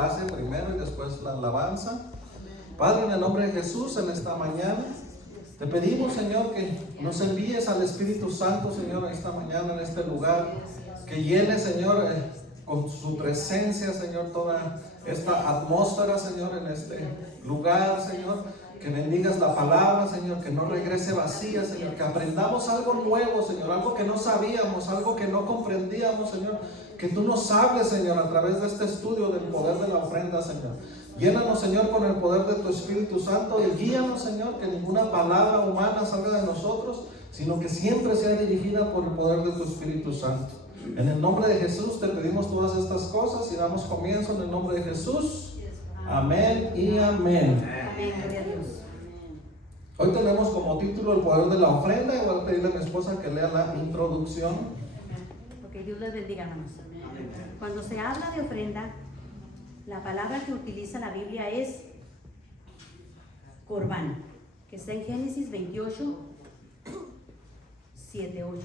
clase primero y después la alabanza. Padre, en el nombre de Jesús, en esta mañana, te pedimos, Señor, que nos envíes al Espíritu Santo, Señor, en esta mañana, en este lugar, que llene, Señor, con su presencia, Señor, toda esta atmósfera, Señor, en este lugar, Señor, que bendigas la palabra, Señor, que no regrese vacía, Señor, que aprendamos algo nuevo, Señor, algo que no sabíamos, algo que no comprendíamos, Señor, que tú nos hables, Señor, a través de este estudio del poder de la ofrenda, Señor. Llénanos, Señor, con el poder de tu Espíritu Santo y guíanos, Señor, que ninguna palabra humana salga de nosotros, sino que siempre sea dirigida por el poder de tu Espíritu Santo. En el nombre de Jesús te pedimos todas estas cosas y damos comienzo en el nombre de Jesús. Amén y amén. Amén, gloria a Dios. Hoy tenemos como título el poder de la ofrenda y voy a pedirle a mi esposa que lea la introducción. Ok, Dios les bendiga, hermanos. Cuando se habla de ofrenda, la palabra que utiliza la Biblia es corbán, que está en Génesis 28, 7, 8.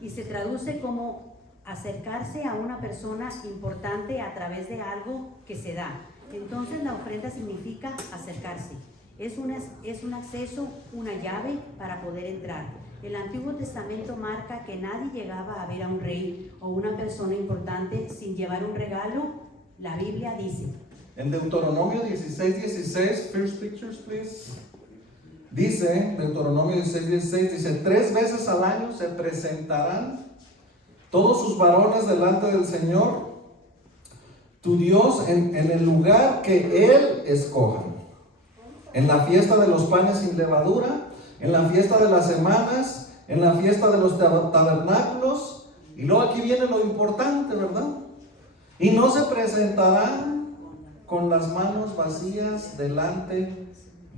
Y se traduce como acercarse a una persona importante a través de algo que se da. Entonces la ofrenda significa acercarse. Es un acceso, una llave para poder entrar. El Antiguo Testamento marca que nadie llegaba a ver a un rey o una persona importante sin llevar un regalo. La Biblia dice. En Deuteronomio 16:16, first pictures please. Dice, Deuteronomio 16:16, dice, 3 veces al año se presentarán todos sus varones delante del Señor, tu Dios, en el lugar que Él escoja. En la fiesta de los panes sin levadura, en la fiesta de las semanas, en la fiesta de los tabernáculos. Y luego aquí viene lo importante, ¿verdad? Y no se presentarán con las manos vacías delante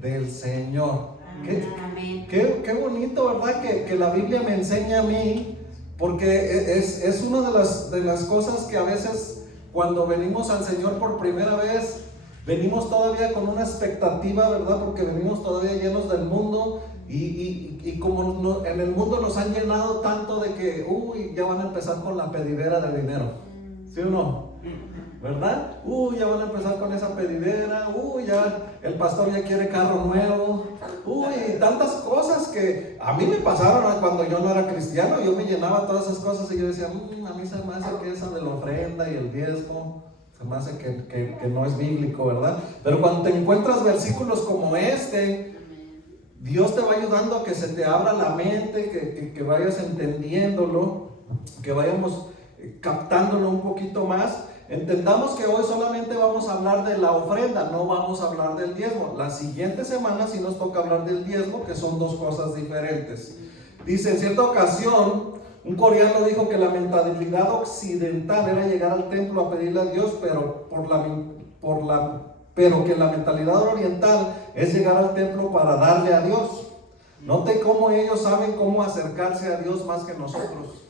del Señor. Qué bonito, ¿verdad? Que la Biblia me enseña a mí, porque es una de las cosas que a veces cuando venimos al Señor por primera vez, venimos todavía con una expectativa, ¿verdad? Porque venimos todavía llenos del mundo y como en el mundo nos han llenado tanto de que, ya van a empezar con la pedidera de dinero, ¿sí o no? ¿Verdad? Ya van a empezar con esa pedidera, ya el pastor ya quiere carro nuevo, tantas cosas que a mí me pasaron cuando yo no era cristiano. Yo me llenaba todas esas cosas y yo decía, a mí se me hace que esa de la ofrenda y el diezmo, se me hace que no es bíblico, ¿verdad? Pero cuando te encuentras versículos como este, Dios te va ayudando a que se te abra la mente, que vayas entendiéndolo, que vayamos captándolo un poquito más. Entendamos que hoy solamente vamos a hablar de la ofrenda, no vamos a hablar del diezmo. La siguiente semana sí nos toca hablar del diezmo, que son dos cosas diferentes. Dice, en cierta ocasión, un coreano dijo que la mentalidad occidental era llegar al templo a pedirle a Dios, pero que la mentalidad oriental es llegar al templo para darle a Dios. Note cómo ellos saben cómo acercarse a Dios más que nosotros.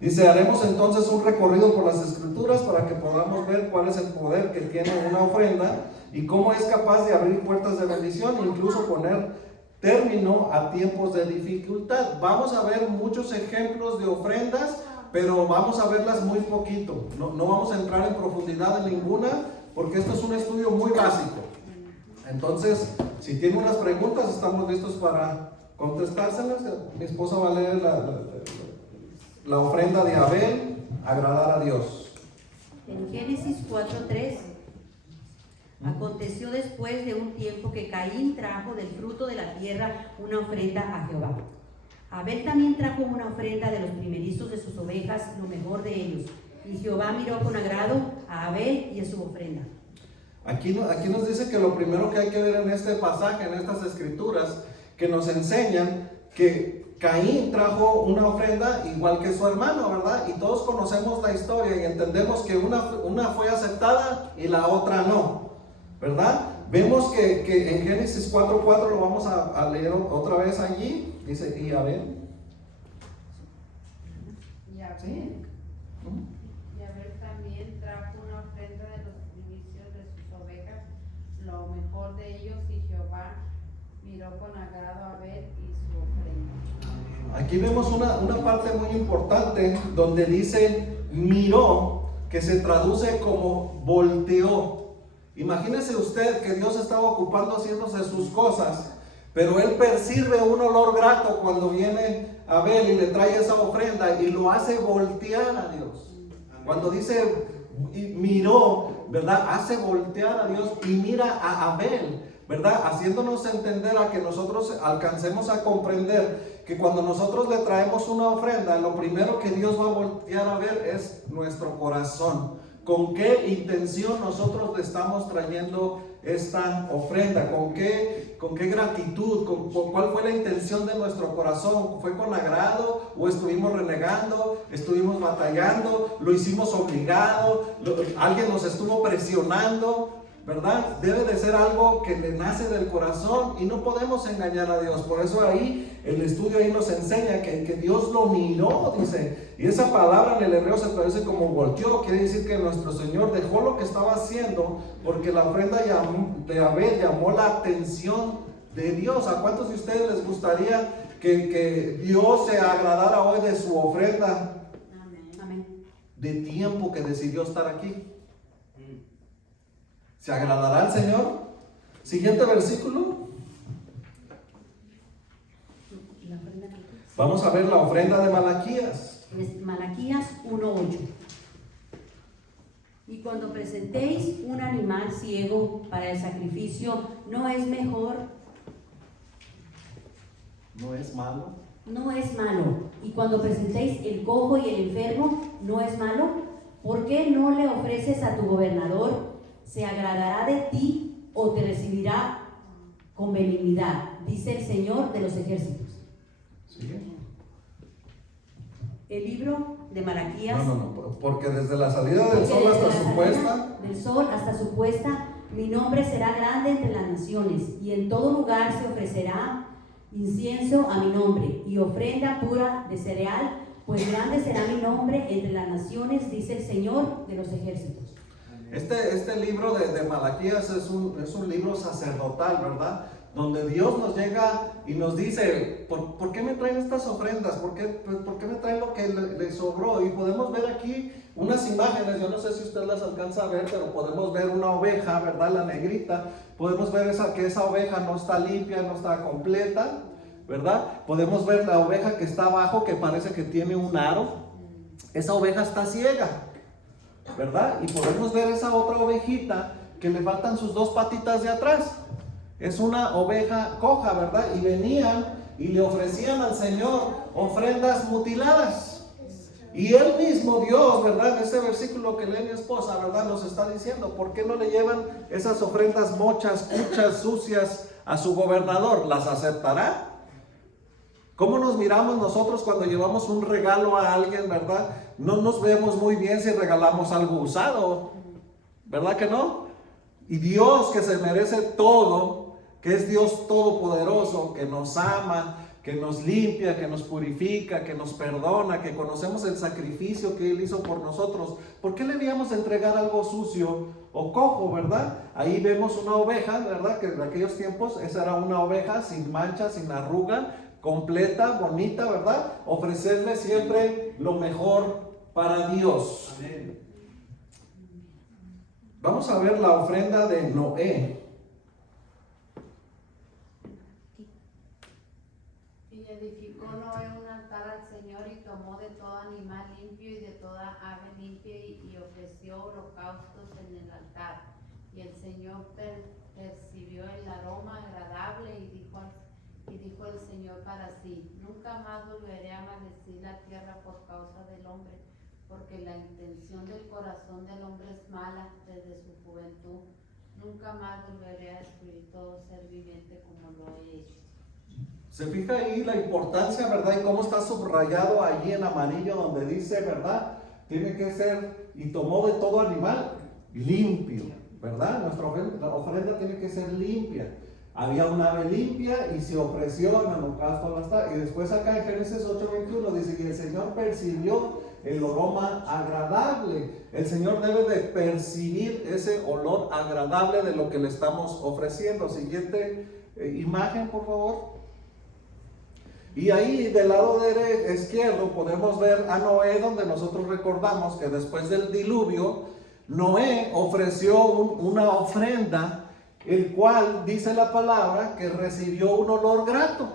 Dice, haremos entonces un recorrido por las Escrituras para que podamos ver cuál es el poder que tiene una ofrenda y cómo es capaz de abrir puertas de bendición e incluso poner término a tiempos de dificultad. Vamos a ver muchos ejemplos de ofrendas, pero vamos a verlas muy poquito. No vamos a entrar en profundidad en ninguna, porque esto es un estudio muy básico. Entonces, si tiene unas preguntas, estamos listos para contestárselas. Mi esposa va a leer la ofrenda de Abel, agradar a Dios. En Génesis 4:3, aconteció después de un tiempo que Caín trajo del fruto de la tierra una ofrenda a Jehová. Abel también trajo una ofrenda de los primerizos de sus ovejas, lo mejor de ellos. Y Jehová miró con agrado a Abel y a su ofrenda. Aquí nos dice que lo primero que hay que ver en este pasaje, en estas escrituras, que nos enseñan que Caín trajo una ofrenda igual que su hermano, ¿verdad? Y todos conocemos la historia y entendemos que una fue aceptada y la otra no, ¿verdad? Vemos que en Génesis 4:4 lo vamos a leer otra vez allí. Dice, y Abel. ¿Sí? Y Abel también trajo una ofrenda de los primicios de sus ovejas, lo mejor de ellos, y Jehová miró con agrado a Abel y su ofrenda. Aquí vemos una parte muy importante donde dice miró que se traduce como volteó. Imagínese usted que Dios estaba ocupando haciéndose sus cosas, pero Él percibe un olor grato cuando viene Abel y le trae esa ofrenda y lo hace voltear a Dios. Cuando dice miró, ¿verdad? Hace voltear a Dios y mira a Abel, ¿verdad? Haciéndonos entender a que nosotros alcancemos a comprender que cuando nosotros le traemos una ofrenda, lo primero que Dios va a voltear a ver es nuestro corazón. ¿Con qué intención nosotros le estamos trayendo esta ofrenda? ¿Con qué gratitud? ¿Cuál fue la intención de nuestro corazón? ¿Fue con agrado o estuvimos renegando? ¿Estuvimos batallando? ¿Lo hicimos obligado? ¿Alguien nos estuvo presionando? ¿Verdad? Debe de ser algo que le nace del corazón y no podemos engañar a Dios. Por eso ahí el estudio ahí nos enseña que Dios lo miró, dice. Y esa palabra en el hebreo se traduce como volteó. Quiere decir que nuestro Señor dejó lo que estaba haciendo porque la ofrenda de Abel llamó la atención de Dios. ¿A cuántos de ustedes les gustaría que Dios se agradara hoy de su ofrenda? Amén. De tiempo que decidió estar aquí. ¿Se agradará al Señor? Siguiente versículo. Vamos a ver la ofrenda de Malaquías. Es Malaquías 1:8. Y cuando presentéis un animal ciego para el sacrificio, ¿no es mejor? ¿No es malo? No es malo. Y cuando presentéis el cojo y el enfermo, ¿no es malo? ¿Por qué no le ofreces a tu gobernador? ¿Se agradará de ti o te recibirá con benignidad? Dice el Señor de los ejércitos. ¿Sigue? El libro de Malaquías. No, porque desde la salida del sol hasta su puesta. Del sol hasta su puesta, mi nombre será grande entre las naciones, y en todo lugar se ofrecerá incienso a mi nombre, y ofrenda pura de cereal, pues grande será mi nombre entre las naciones, dice el Señor de los ejércitos. Este libro de Malaquías es un libro sacerdotal, ¿verdad? Donde Dios nos llega y nos dice, ¿por qué me traen estas ofrendas? ¿Por qué me traen lo que le sobró? Y podemos ver aquí unas imágenes, yo no sé si usted las alcanza a ver, pero podemos ver una oveja, ¿verdad? La negrita. Podemos ver que esa oveja no está limpia, no está completa, ¿verdad? Podemos ver la oveja que está abajo, que parece que tiene un aro. Esa oveja está ciega, ¿verdad? Y podemos ver esa otra ovejita que le faltan sus dos patitas de atrás. Es una oveja coja, ¿verdad? Y venían y le ofrecían al Señor ofrendas mutiladas. Y Él mismo, Dios, ¿verdad? En este versículo que lee mi esposa, ¿verdad? Nos está diciendo, ¿por qué no le llevan esas ofrendas mochas, cuchas, sucias a su gobernador? ¿Las aceptará? ¿Cómo nos miramos nosotros cuando llevamos un regalo a alguien, verdad? No nos vemos muy bien si regalamos algo usado, ¿verdad que no? Y Dios, que se merece todo, que es Dios todopoderoso, que nos ama, que nos limpia, que nos purifica, que nos perdona, que conocemos el sacrificio que Él hizo por nosotros, ¿por qué le debíamos entregar algo sucio o cojo, verdad? Ahí vemos una oveja, ¿verdad? Que en aquellos tiempos esa era una oveja sin mancha, sin arruga, completa, bonita, ¿verdad? Ofrecerle siempre lo mejor para Dios. Amén. Vamos a ver la ofrenda de Noé. Y edificó Noé un altar al Señor y tomó de todo animal limpio y de toda ave limpia y ofreció holocaustos en el altar. Y el Señor percibió el aroma agradable y dijo el Señor para sí, nunca más volveré a maldecir la tierra por causa del hombre, porque la intención del corazón del hombre es mala desde su juventud. Nunca más volveré a destruir todo ser viviente como lo he hecho. Se fija ahí la importancia, ¿verdad? Y cómo está subrayado allí en amarillo donde dice, ¿verdad? Tiene que ser, y tomó de todo animal limpio, ¿verdad? Nuestra ofrenda tiene que ser limpia. Había una ave limpia y se ofreció en holocausto al altar. Y después acá en Génesis 8:21 dice que el Señor percibió el aroma agradable. El Señor debe de percibir ese olor agradable de lo que le estamos ofreciendo. Siguiente imagen, por favor. Y ahí del lado izquierdo podemos ver a Noé, donde nosotros recordamos que después del diluvio, Noé ofreció una ofrenda, el cual dice la palabra que recibió un olor grato.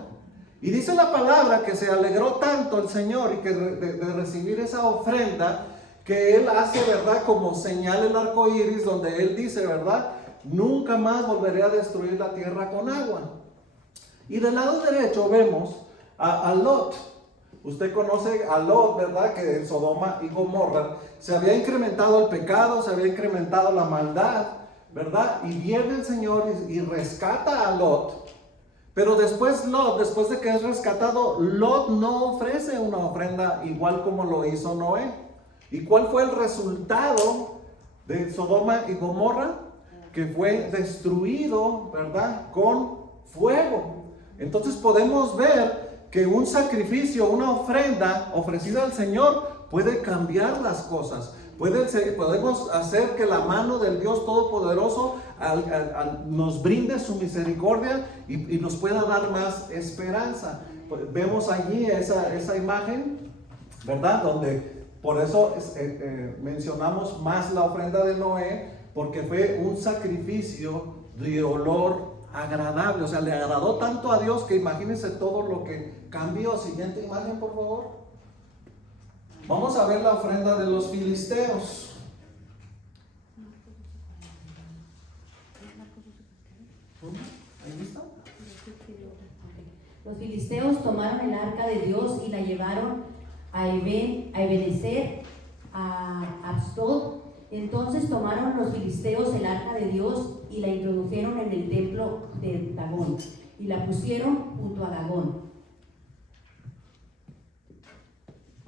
Y dice la palabra que se alegró tanto el Señor y que de recibir esa ofrenda, que Él hace, ¿verdad?, como señal el arco iris, donde Él dice, ¿verdad?, nunca más volveré a destruir la tierra con agua. Y del lado derecho vemos a Lot. Usted conoce a Lot, ¿verdad?, que en Sodoma y Gomorra se había incrementado el pecado, se había incrementado la maldad, ¿verdad? Y viene el Señor y rescata a Lot. Pero después Lot, después de que es rescatado, Lot no ofrece una ofrenda igual como lo hizo Noé. ¿Y cuál fue el resultado de Sodoma y Gomorra? Que fue destruido, ¿verdad?, con fuego. Entonces podemos ver que un sacrificio, una ofrenda ofrecida al Señor puede cambiar las cosas. Podemos hacer que la mano del Dios Todopoderoso nos brinde su misericordia y nos pueda dar más esperanza. Vemos allí esa imagen, ¿verdad? Donde por eso mencionamos más la ofrenda de Noé, porque fue un sacrificio de olor agradable. O sea, le agradó tanto a Dios que imagínense todo lo que cambió. Siguiente imagen, por favor. Vamos a ver la ofrenda de los filisteos. ¿Ahí está? Los filisteos tomaron el arca de Dios y la llevaron a Ebenezer, a Asdod. Entonces tomaron los filisteos el arca de Dios y la introdujeron en el templo de Dagón y la pusieron junto a Dagón.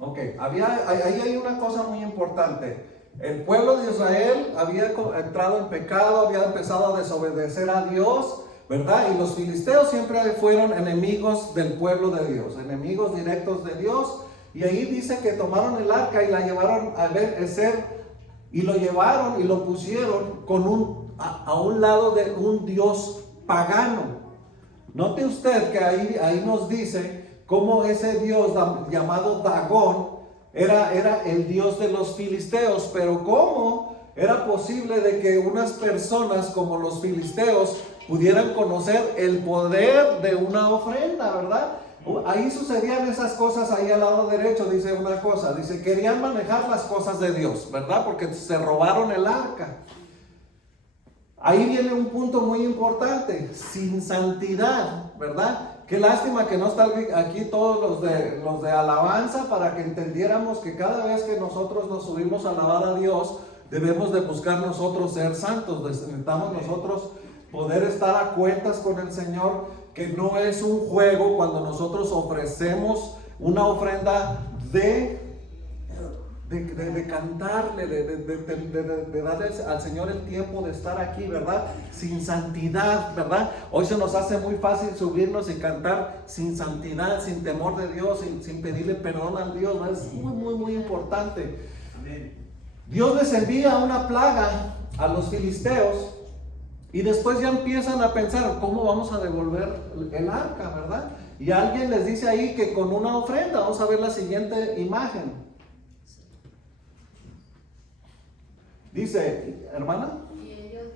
Ok, ahí hay una cosa muy importante. El pueblo de Israel había entrado en pecado, había empezado a desobedecer a Dios, ¿verdad? Y los filisteos siempre fueron enemigos del pueblo de Dios, enemigos directos de Dios. Y ahí dice que tomaron el arca y la llevaron a Ebenezer y lo llevaron y lo pusieron a un lado de un dios pagano. Note usted que ahí nos dice cómo ese dios llamado Dagón era el dios de los filisteos. Pero cómo era posible de que unas personas como los filisteos pudieran conocer el poder de una ofrenda, ¿verdad? Ahí sucedían esas cosas. Ahí al lado derecho dice una cosa, dice, querían manejar las cosas de Dios, ¿verdad? Porque se robaron el arca. Ahí viene un punto muy importante, sin santidad, ¿verdad? Qué lástima que no están aquí todos los de alabanza, para que entendiéramos que cada vez que nosotros nos subimos a alabar a Dios, debemos de buscar nosotros ser santos. Necesitamos nosotros poder estar a cuentas con el Señor, que no es un juego cuando nosotros ofrecemos una ofrenda de cantarle, de darle al Señor el tiempo de estar aquí, ¿verdad? Sin santidad, ¿verdad? Hoy se nos hace muy fácil subirnos y cantar sin santidad, sin temor de Dios, sin pedirle perdón a Dios, ¿verdad? Es muy, muy, muy importante. Dios les envía una plaga a los filisteos y después ya empiezan a pensar, ¿cómo vamos a devolver el arca, verdad? Y alguien les dice ahí que con una ofrenda. Vamos a ver la siguiente imagen. Dice, hermana. Y ellos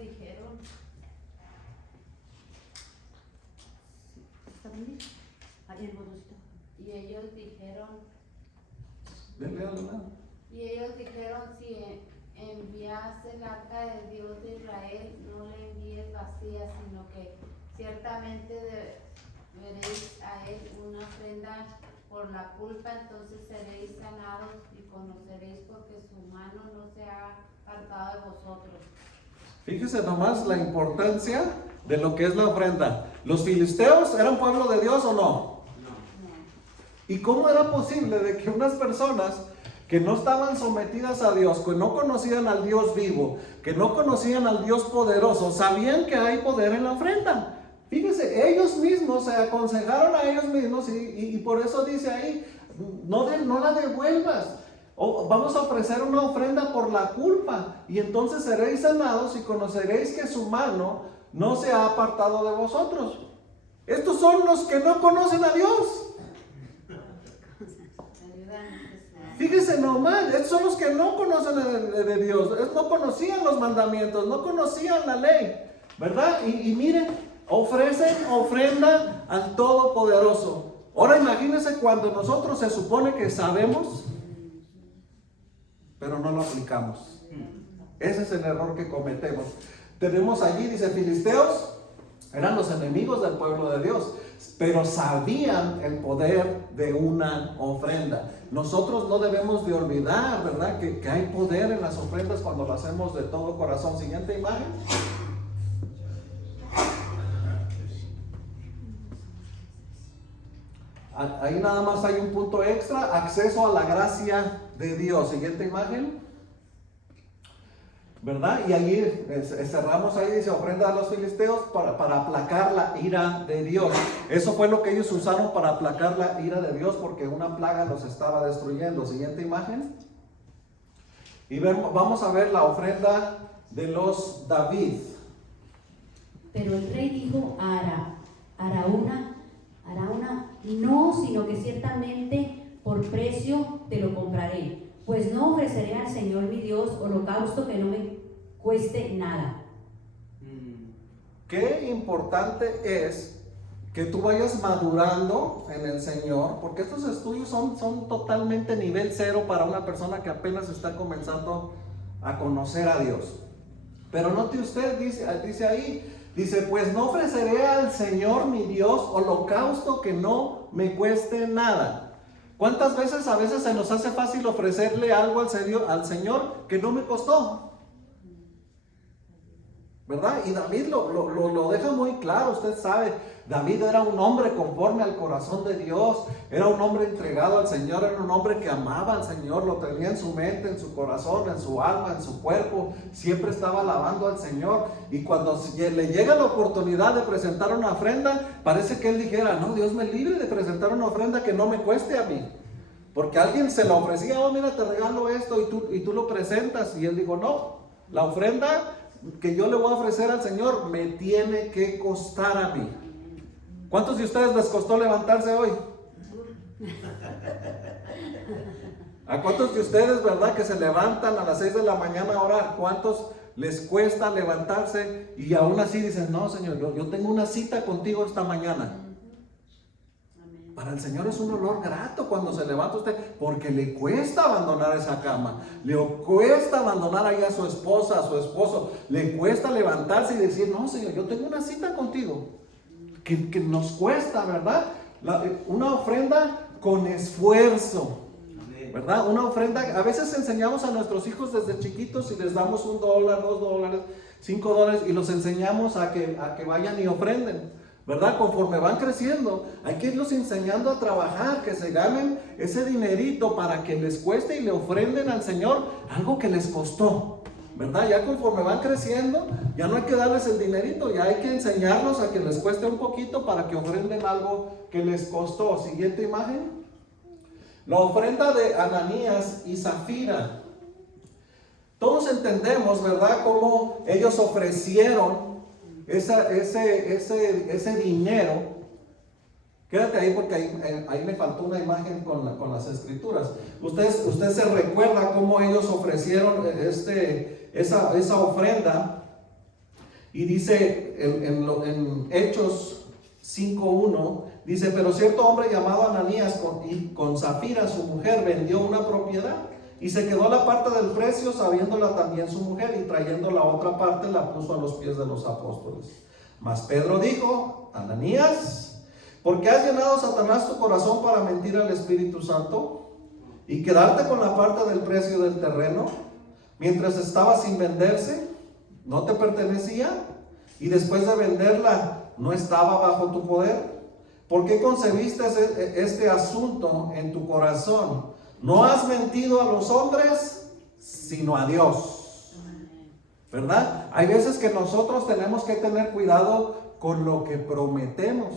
dijeron, si envías el arca de Dios de Israel, no le envíes vacía, sino que ciertamente veréis a él una ofrenda por la culpa, entonces seréis sanados y conoceréis porque su mano no se ha apartado de vosotros. Fíjese nomás la importancia de lo que es la ofrenda. ¿Los filisteos eran pueblo de Dios o no? No. ¿Y cómo era posible de que unas personas que no estaban sometidas a Dios, que no conocían al Dios vivo, que no conocían al Dios poderoso, sabían que hay poder en la ofrenda? Fíjese, ellos mismos se aconsejaron a ellos mismos y por eso dice ahí, no la devuelvas. Vamos a ofrecer una ofrenda por la culpa y entonces seréis sanados y conoceréis que su mano no se ha apartado de vosotros. Estos son los que no conocen a Dios. Fíjese nomás, estos son los que no conocen de Dios, no conocían los mandamientos, no conocían la ley, ¿verdad? Y miren, ofrecen ofrenda al Todopoderoso. Ahora imagínense cuando nosotros se supone que sabemos, pero no lo aplicamos. Ese es el error que cometemos. Tenemos allí, dice, filisteos eran los enemigos del pueblo de Dios, pero sabían el poder de una ofrenda. Nosotros no debemos de olvidar, ¿verdad?, que hay poder en las ofrendas cuando lo hacemos de todo corazón. Siguiente imagen. Ahí nada más hay un punto extra, acceso a la gracia de Dios. Siguiente imagen. ¿Verdad? Y ahí cerramos, ahí dice ofrenda a los filisteos para aplacar la ira de Dios. Eso fue lo que ellos usaron para aplacar la ira de Dios, porque una plaga los estaba destruyendo. Siguiente imagen. Y vamos a ver la ofrenda de los David. Pero el rey dijo a Araúna, no, sino que ciertamente por precio te lo compraré. Pues no ofreceré al Señor mi Dios holocausto que no me cueste nada. Qué importante es que tú vayas madurando en el Señor, porque estos estudios son totalmente nivel cero para una persona que apenas está comenzando a conocer a Dios. Pero note usted, dice ahí, dice, pues no ofreceré al Señor mi Dios holocausto que no me cueste nada. ¿Cuántas veces a veces se nos hace fácil ofrecerle algo al Señor que no me costó? ¿Verdad? Y David lo deja muy claro. Usted sabe, David era un hombre conforme al corazón de Dios, era un hombre entregado al Señor, era un hombre que amaba al Señor, lo tenía en su mente, en su corazón, en su alma, en su cuerpo, siempre estaba alabando al Señor. Y cuando le llega la oportunidad de presentar una ofrenda, parece que él dijera, no, Dios me libre de presentar una ofrenda que no me cueste a mí. Porque alguien se la ofrecía, oh mira, te regalo esto, y tú lo presentas, y él dijo, no, la ofrenda que yo le voy a ofrecer al Señor me tiene que costar a mí. ¿Cuántos de ustedes les costó levantarse hoy? ¿A cuántos de ustedes, verdad, que se levantan a las 6 de la mañana a orar? ¿Cuántos les cuesta levantarse y aún así dicen, no, Señor, yo tengo una cita contigo esta mañana? Para el Señor es un olor grato cuando se levanta usted, porque le cuesta abandonar esa cama, le cuesta abandonar ahí a su esposa, a su esposo, le cuesta levantarse y decir, no, Señor, yo tengo una cita contigo, que nos cuesta, ¿verdad? Una ofrenda con esfuerzo, ¿verdad? Una ofrenda, a veces enseñamos a nuestros hijos desde chiquitos y les damos $1, $2, $5 y los enseñamos a que vayan y ofrenden. ¿Verdad? Conforme van creciendo, hay que irlos enseñando a trabajar, que se ganen ese dinerito para que les cueste y le ofrenden al Señor algo que les costó, ¿verdad? Ya conforme van creciendo, ya no hay que darles el dinerito, ya hay que enseñarlos a que les cueste un poquito para que ofrenden algo que les costó. Siguiente imagen. La ofrenda de Ananías y Zafira. Todos entendemos, ¿verdad?, cómo ellos ofrecieron ese dinero. Quédate ahí porque ahí me faltó una imagen con las escrituras. Usted se recuerda cómo ellos ofrecieron esa ofrenda. Y dice en Hechos 5:1, dice, pero cierto hombre llamado Ananías con Zafira su mujer vendió una propiedad y se quedó la parte del precio, sabiéndola también su mujer, y trayendo la otra parte la puso a los pies de los apóstoles. Mas Pedro dijo, Ananías, ¿por qué has llenado Satanás tu corazón para mentir al Espíritu Santo y quedarte con la parte del precio del terreno mientras estaba sin venderse? ¿No te pertenecía? Y después de venderla, ¿no estaba bajo tu poder? ¿Por qué concebiste este asunto en tu corazón? No has mentido a los hombres, sino a Dios. ¿Verdad? Hay veces que nosotros tenemos que tener cuidado con lo que prometemos,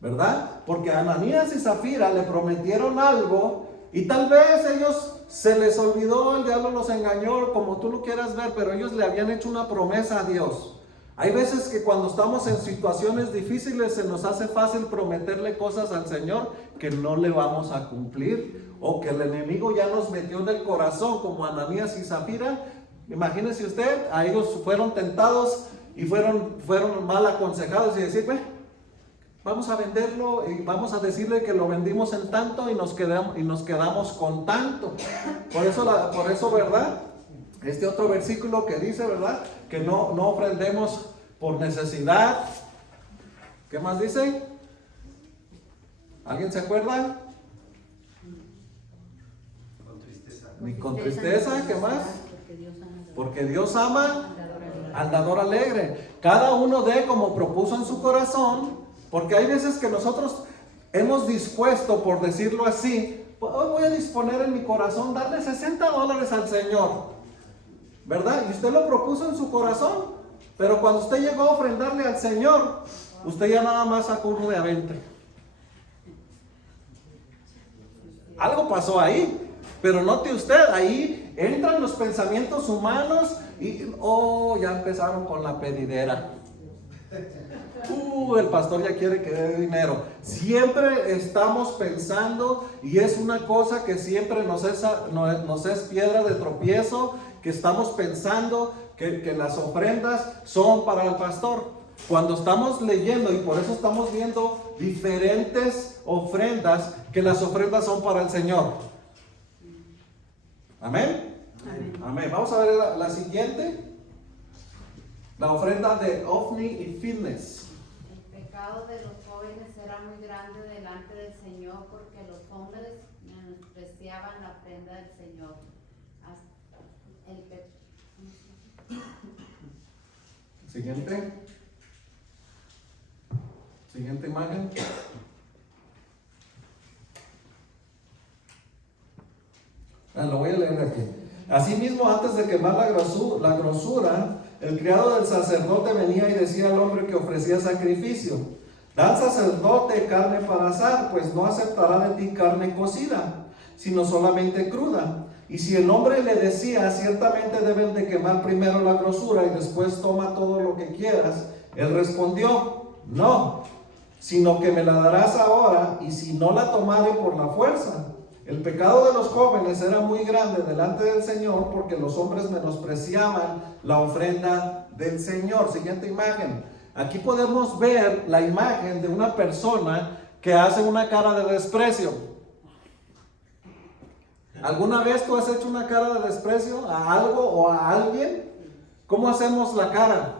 ¿verdad? Porque a Ananías y Zafira le prometieron algo y tal vez ellos se les olvidó, el diablo los engañó, como tú lo quieras ver, pero ellos le habían hecho una promesa a Dios. Hay veces que cuando estamos en situaciones difíciles se nos hace fácil prometerle cosas al Señor que no le vamos a cumplir, o que el enemigo ya nos metió en el corazón, como Ananías y Zafira. Imagínese usted, a ellos fueron tentados y fueron mal aconsejados y decir, vamos a venderlo y vamos a decirle que lo vendimos en tanto y nos quedamos con tanto. Por eso, ¿verdad? Este otro versículo que dice, ¿verdad? Que no ofrendemos por necesidad. ¿Qué más dice? ¿Alguien se acuerda? Con tristeza. Ni con tristeza, ¿qué más? Porque Dios ama al dador alegre. Cada uno dé como propuso en su corazón, porque hay veces que nosotros hemos dispuesto, por decirlo así, hoy voy a disponer en mi corazón darle $60 al Señor, ¿verdad? Y usted lo propuso en su corazón, pero cuando usted llegó a ofrendarle al Señor, usted ya nada más sacó uno de a 20. Algo pasó ahí, pero note usted, ahí entran los pensamientos humanos y ya empezaron con la pedidera. El pastor ya quiere que dé dinero. Siempre estamos pensando, y es una cosa que siempre nos es piedra de tropiezo, que estamos pensando que las ofrendas son para el pastor. Cuando estamos leyendo, y por eso estamos viendo diferentes ofrendas, que las ofrendas son para el Señor. Amén. Amén. Vamos a ver la siguiente. La ofrenda de Ofni y Finnes. El pecado de los jóvenes era muy grande delante del Señor, porque los hombres menospreciaban la ofrenda del Señor. Siguiente imagen. Lo voy a leer aquí. Asimismo, antes de quemar la grosura, el criado del sacerdote venía y decía al hombre que ofrecía sacrificio: da al sacerdote carne para asar, pues no aceptará de ti carne cocida, sino solamente cruda. Y si el hombre le decía: ciertamente deben de quemar primero la grosura y después toma todo lo que quieras, él respondió: no, sino que me la darás ahora, y si no la tomare por la fuerza. El pecado de los jóvenes era muy grande delante del Señor, porque los hombres menospreciaban la ofrenda del Señor. Siguiente imagen. Aquí podemos ver la imagen de una persona que hace una cara de desprecio. ¿Alguna vez tú has hecho una cara de desprecio a algo o a alguien? ¿Cómo hacemos la cara?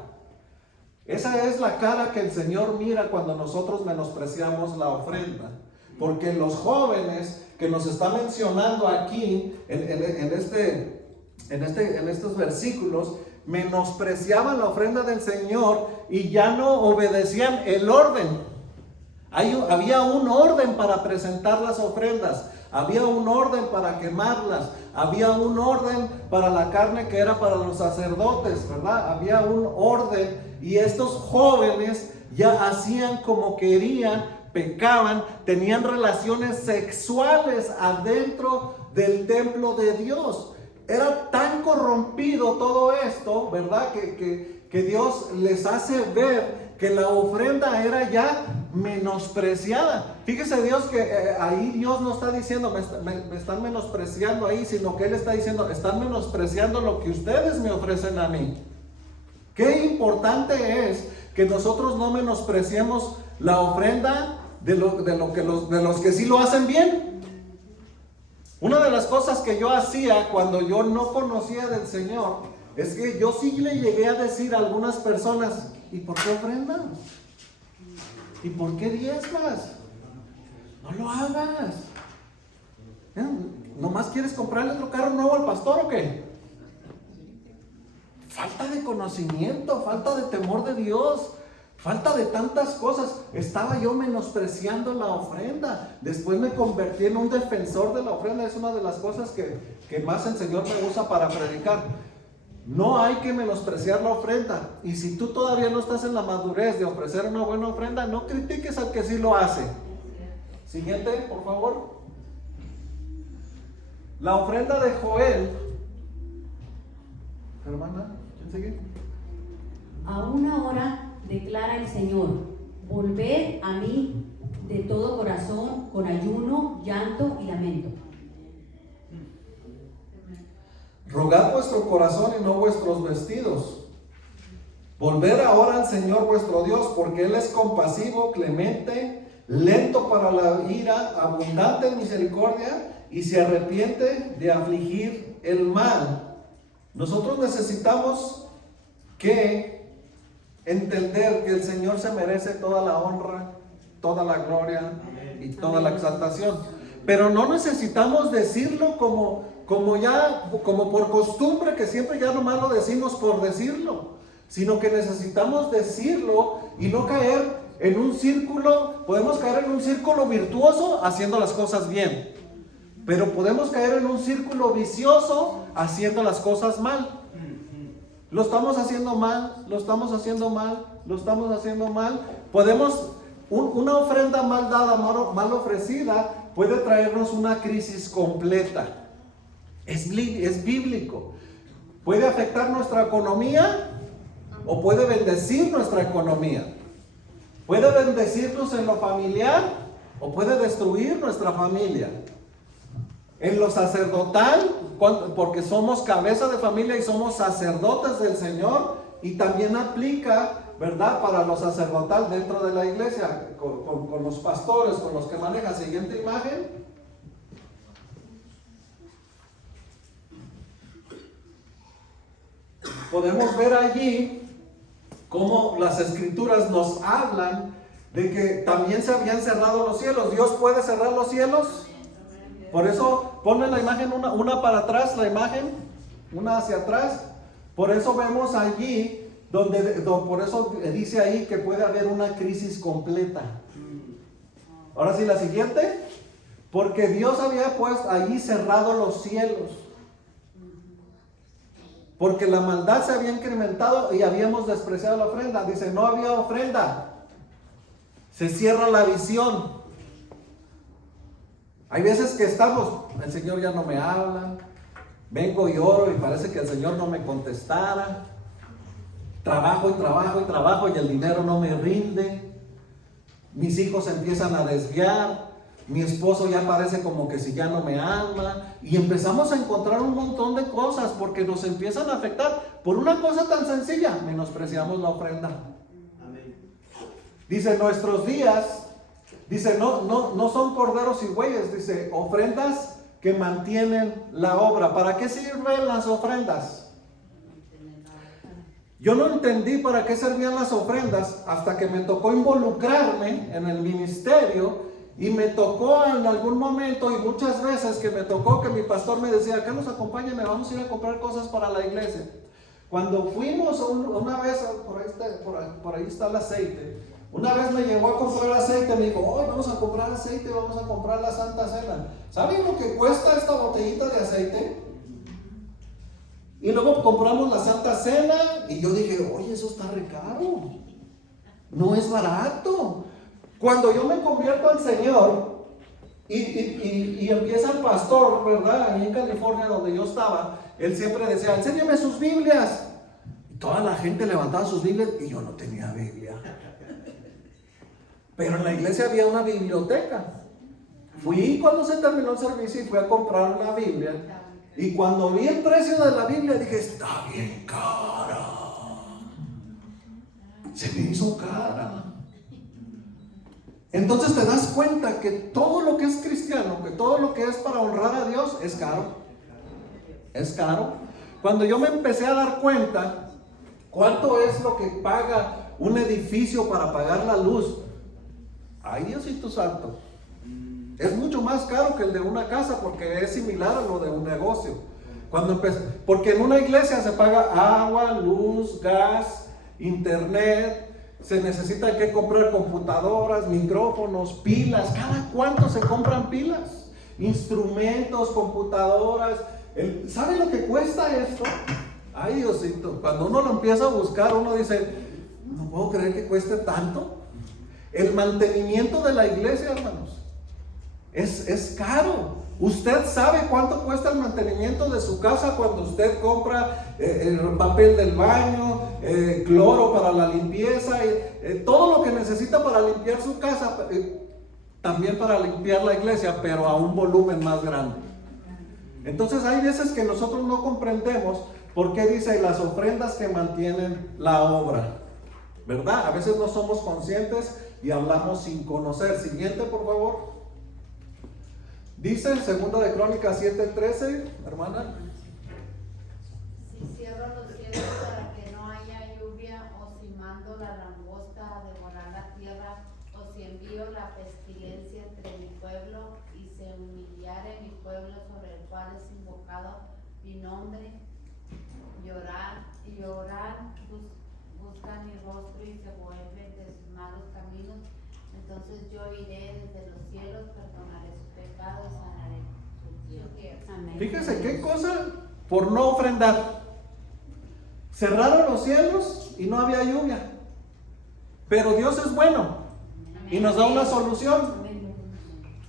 Esa es la cara que el Señor mira cuando nosotros menospreciamos la ofrenda. Porque los jóvenes que nos está mencionando aquí en estos versículos menospreciaban la ofrenda del Señor y ya no obedecían el orden. Había un orden para presentar las ofrendas, había un orden para quemarlas, había un orden para la carne que era para los sacerdotes, ¿verdad? Había un orden, y estos jóvenes ya hacían como querían, pecaban, tenían relaciones sexuales adentro del templo de Dios. Era tan corrompido todo esto, ¿verdad? Que Dios les hace ver que la ofrenda era ya menospreciada. Fíjese Dios que ahí Dios no está diciendo me están menospreciando ahí, sino que Él está diciendo: están menospreciando lo que ustedes me ofrecen a mí. Qué importante es que nosotros no menospreciemos la ofrenda de los que sí lo hacen bien. Una de las cosas que yo hacía cuando yo no conocía del Señor es que yo sí le llegué a decir a algunas personas: ¿y por qué ofrendan? ¿Y por qué diezmas? No lo hagas. ¿Nomás quieres comprarle otro carro nuevo al pastor o qué? Falta de conocimiento, falta de temor de Dios, falta de tantas cosas. Estaba yo menospreciando la ofrenda. Después me convertí en un defensor de la ofrenda. Es una de las cosas que más el Señor me usa para predicar. No hay que menospreciar la ofrenda. Y si tú todavía no estás en la madurez de ofrecer una buena ofrenda, no critiques al que sí lo hace. Siguiente, por favor. La ofrenda de Joel. Hermana, ¿quién sigue? A una hora, declara el Señor, volved a mí de todo corazón, con ayuno, llanto y lamento. Rogad vuestro corazón y no vuestros vestidos. Volver ahora al Señor vuestro Dios, porque Él es compasivo, clemente, lento para la ira, abundante en misericordia y se arrepiente de afligir el mal. Nosotros necesitamos que entender que el Señor se merece toda la honra, toda la gloria y toda la exaltación. Pero no necesitamos decirlo como por costumbre, que siempre ya nomás lo decimos por decirlo, sino que necesitamos decirlo y no caer en un círculo. Podemos caer en un círculo virtuoso haciendo las cosas bien, pero podemos caer en un círculo vicioso haciendo las cosas mal. Lo estamos haciendo mal, lo estamos haciendo mal, lo estamos haciendo mal. Una ofrenda mal dada, mal ofrecida, puede traernos una crisis completa. Es bíblico. Puede afectar nuestra economía o puede bendecir nuestra economía. Puede bendecirnos en lo familiar o puede destruir nuestra familia. En lo sacerdotal, porque somos cabeza de familia y somos sacerdotes del Señor, y también aplica, ¿verdad?, para lo sacerdotal dentro de la iglesia, con los pastores, con los que manejan. Siguiente imagen. Podemos ver allí cómo las escrituras nos hablan de que también se habían cerrado los cielos. ¿Dios puede cerrar los cielos? Por eso, ponle la imagen una para atrás, la imagen, una hacia atrás. Por eso vemos allí, por eso dice ahí que puede haber una crisis completa. Ahora sí, la siguiente. Porque Dios había puesto allí cerrado los cielos. Porque la maldad se había incrementado y habíamos despreciado la ofrenda. Dice, no había ofrenda. Se cierra la visión. Hay veces que estamos, el Señor ya no me habla, vengo y oro y parece que el Señor no me contestara. Trabajo y trabajo y trabajo y el dinero no me rinde. Mis hijos se empiezan a desviar. Mi esposo ya parece como que si ya no me ama. Y empezamos a encontrar un montón de cosas porque nos empiezan a afectar. Por una cosa tan sencilla, menospreciamos la ofrenda. Amén. Dice, nuestros días, dice, no son corderos y bueyes, dice, ofrendas que mantienen la obra. ¿Para qué sirven las ofrendas? Yo no entendí para qué servían las ofrendas hasta que me tocó involucrarme en el ministerio. Y me tocó en algún momento, y muchas veces que me tocó, que mi pastor me decía, Carlos, acompáñame, vamos a ir a comprar cosas para la iglesia. Cuando fuimos una vez, por ahí está el aceite. Una vez me llevó a comprar aceite, me dijo, hoy vamos a comprar aceite, vamos a comprar la Santa Cena. ¿Saben lo que cuesta esta botellita de aceite? Y luego compramos la Santa Cena, y yo dije, oye, eso está re caro. No es barato. Cuando yo me convierto al Señor y empieza el pastor, ¿verdad? Ahí en California donde yo estaba, él siempre decía, enséñame sus Biblias. Y toda la gente levantaba sus Biblias y yo no tenía Biblia. Pero en la iglesia había una biblioteca. Fui cuando se terminó el servicio y fui a comprar una Biblia. Y cuando vi el precio de la Biblia dije, está bien cara. Se me hizo cara. Entonces te das cuenta que todo lo que es cristiano, que todo lo que es para honrar a Dios es caro. Es caro. Cuando yo me empecé a dar cuenta cuánto es lo que paga un edificio para pagar la luz, ay Diosito santo, es mucho más caro que el de una casa porque es similar a lo de un negocio. Porque en una iglesia se paga agua, luz, gas, internet. Se necesita que comprar computadoras, micrófonos, pilas. ¿Cada cuánto se compran pilas? Instrumentos, computadoras. ¿Sabe lo que cuesta esto? Ay, Diosito, cuando uno lo empieza a buscar, uno dice, no puedo creer que cueste tanto. El mantenimiento de la iglesia, hermanos, es caro. Usted sabe cuánto cuesta el mantenimiento de su casa cuando usted compra el papel del baño, cloro para la limpieza, todo lo que necesita para limpiar su casa, también para limpiar la iglesia, pero a un volumen más grande. Entonces hay veces que nosotros no comprendemos por qué dice las ofrendas que mantienen la obra, ¿verdad? A veces no somos conscientes y hablamos sin conocer. Siguiente, por favor. Dice en 2 de Crónicas 7:13, hermana. Si cierro los cielos para que no haya lluvia, o si mando la langosta a devorar la tierra, o si envío la pestilencia entre mi pueblo, y se humillare mi pueblo sobre el cual es invocado mi nombre, buscan mi rostro y se vuelven de sus malos caminos, entonces yo iré desde los cielos, perdonaré su pecado y sanaré su tierra. Amén. Fíjense qué cosa por no ofrendar. Cerraron los cielos y no había lluvia. Pero Dios es bueno y nos da una solución.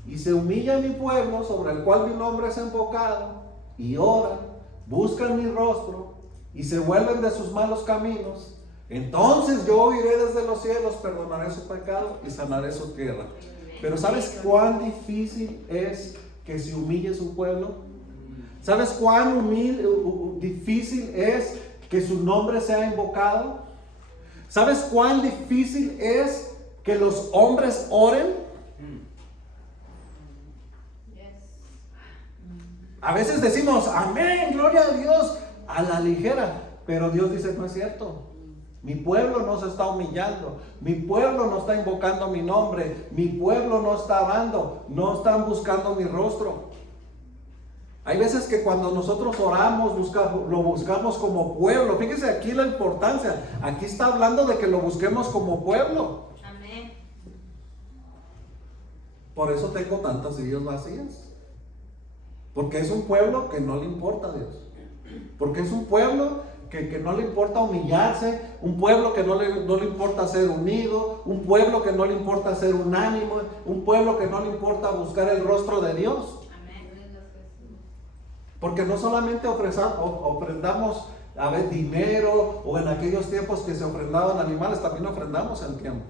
Y se humilla mi pueblo sobre el cual mi nombre es invocado, y oran, buscan mi rostro y se vuelven de sus malos caminos. Entonces yo oiré desde los cielos, perdonaré su pecado y sanaré su tierra. Pero ¿sabes cuán difícil es que se humille su pueblo? ¿Sabes cuán difícil es que su nombre sea invocado? ¿Sabes cuán difícil es que los hombres oren? A veces decimos, amén, gloria a Dios, a la ligera. Pero Dios dice, no es cierto. Mi pueblo no se está humillando. Mi pueblo no está invocando mi nombre. Mi pueblo no está orando. No están buscando mi rostro. Hay veces que cuando nosotros oramos, lo buscamos como pueblo. Fíjese aquí la importancia. Aquí está hablando de que lo busquemos como pueblo. Amén. Por eso tengo tantas sillas vacías. Porque es un pueblo que no le importa a Dios. Porque es un pueblo que no le importa humillarse, un pueblo que no le importa ser unido, un pueblo que no le importa ser unánime, un pueblo que no le importa buscar el rostro de Dios. Porque no solamente ofrendamos a ver dinero, o en aquellos tiempos que se ofrendaban animales, también ofrendamos el tiempo.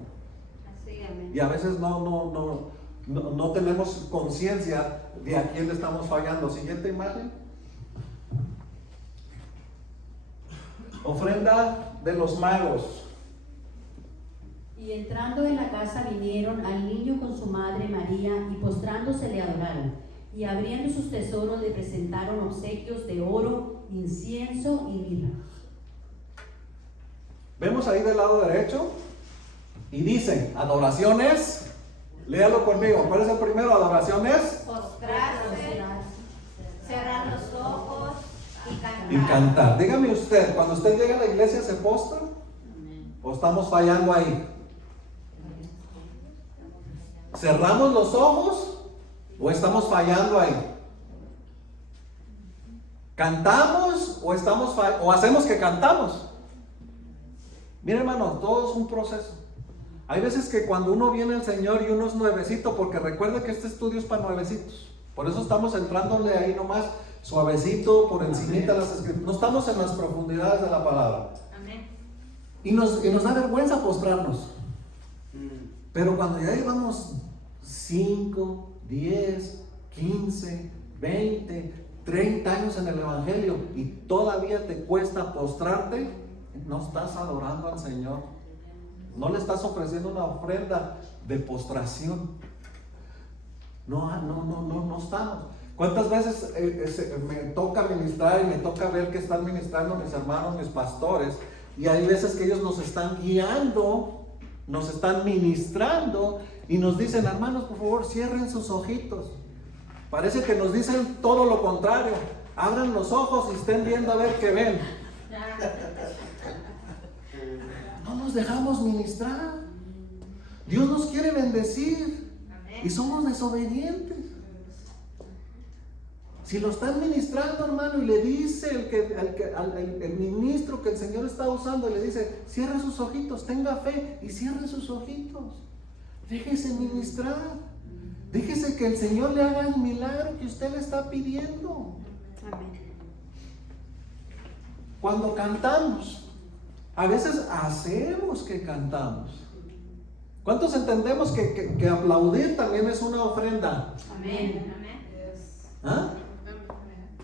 Y a veces no tenemos conciencia de a quién le estamos fallando. Siguiente imagen. Ofrenda de los magos. Y entrando en la casa vinieron al niño con su madre María, y postrándose le adoraron. Y abriendo sus tesoros le presentaron obsequios de oro, incienso y mirra. Vemos ahí del lado derecho y dice, adoraciones. Léalo conmigo. ¿Cuál es el primero? Adoraciones. Postrarse, cerrar los ojos y cantar. Y cantar. Dígame usted, cuando usted llega a la iglesia, ¿se postra? ¿O estamos fallando ahí? ¿Cerramos los ojos o estamos fallando ahí? ¿Cantamos o hacemos que cantamos? Mira, hermano, todo es un proceso. Hay veces que cuando uno viene al Señor y uno es nuevecito, porque recuerde que este estudio es para nuevecitos, por eso estamos entrándole ahí nomás suavecito, por encimita las escrituras, no estamos en las profundidades de la palabra. Amén. Y nos da vergüenza postrarnos. Pero cuando ya llevamos 5, 10, 15, 20, 30 años en el Evangelio y todavía te cuesta postrarte, no estás adorando al Señor. No le estás ofreciendo una ofrenda de postración. No estamos. ¿Cuántas veces me toca ministrar y me toca ver que están ministrando mis hermanos, mis pastores? Y hay veces que ellos nos están guiando, nos están ministrando y nos dicen, hermanos, por favor, cierren sus ojitos. Parece que nos dicen todo lo contrario. Abran los ojos y estén viendo a ver qué ven. No nos dejamos ministrar. Dios nos quiere bendecir y somos desobedientes. Si lo están ministrando, hermano, y le dice el ministro que el Señor está usando, le dice, cierre sus ojitos, tenga fe y cierre sus ojitos. Déjese ministrar. Déjese que el Señor le haga el milagro que usted le está pidiendo. Amén. Cuando cantamos, A veces hacemos que cantamos. ¿Cuántos entendemos que aplaudir también es una ofrenda? Amén. ¿Ah?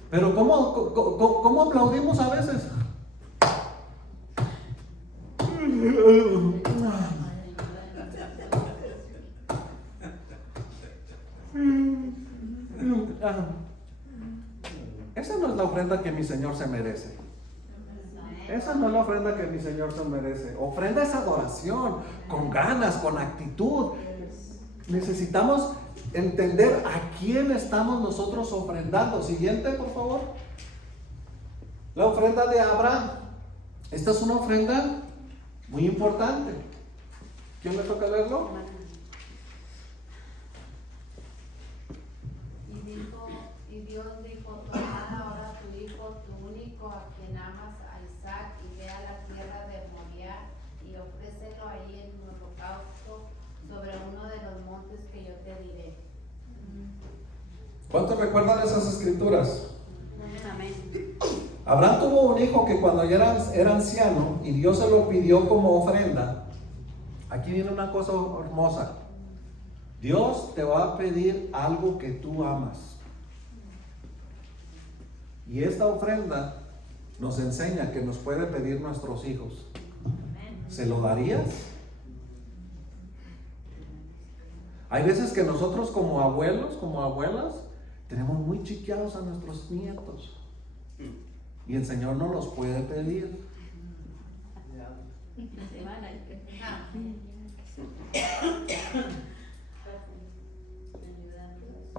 Pero ¿cómo aplaudimos a veces? Esa no es la ofrenda que mi Señor se merece. Esa no es la ofrenda que mi Señor se merece. Ofrenda es adoración, con ganas, con actitud. Necesitamos entender a quién estamos nosotros ofrendando. Siguiente, por favor. La ofrenda de Abraham. Esta es una ofrenda muy importante. ¿Quién le toca leerlo? Y Dios dijo, toma ahora a tu hijo, tu único, a quien amas, a Isaac, y ve a la tierra de Moriah, y ofrécelo ahí en holocausto sobre uno de los montes que yo te diré. ¿Cuántos recuerdan esas escrituras? Amén. Abraham tuvo un hijo que cuando ya era anciano y Dios se lo pidió como ofrenda. Aquí viene una cosa hermosa. Dios te va a pedir algo que tú amas. Y esta ofrenda nos enseña que nos puede pedir nuestros hijos. ¿Se lo darías? Hay veces que nosotros como abuelos, como abuelas, tenemos muy chiqueados a nuestros nietos. Y el Señor no los puede pedir.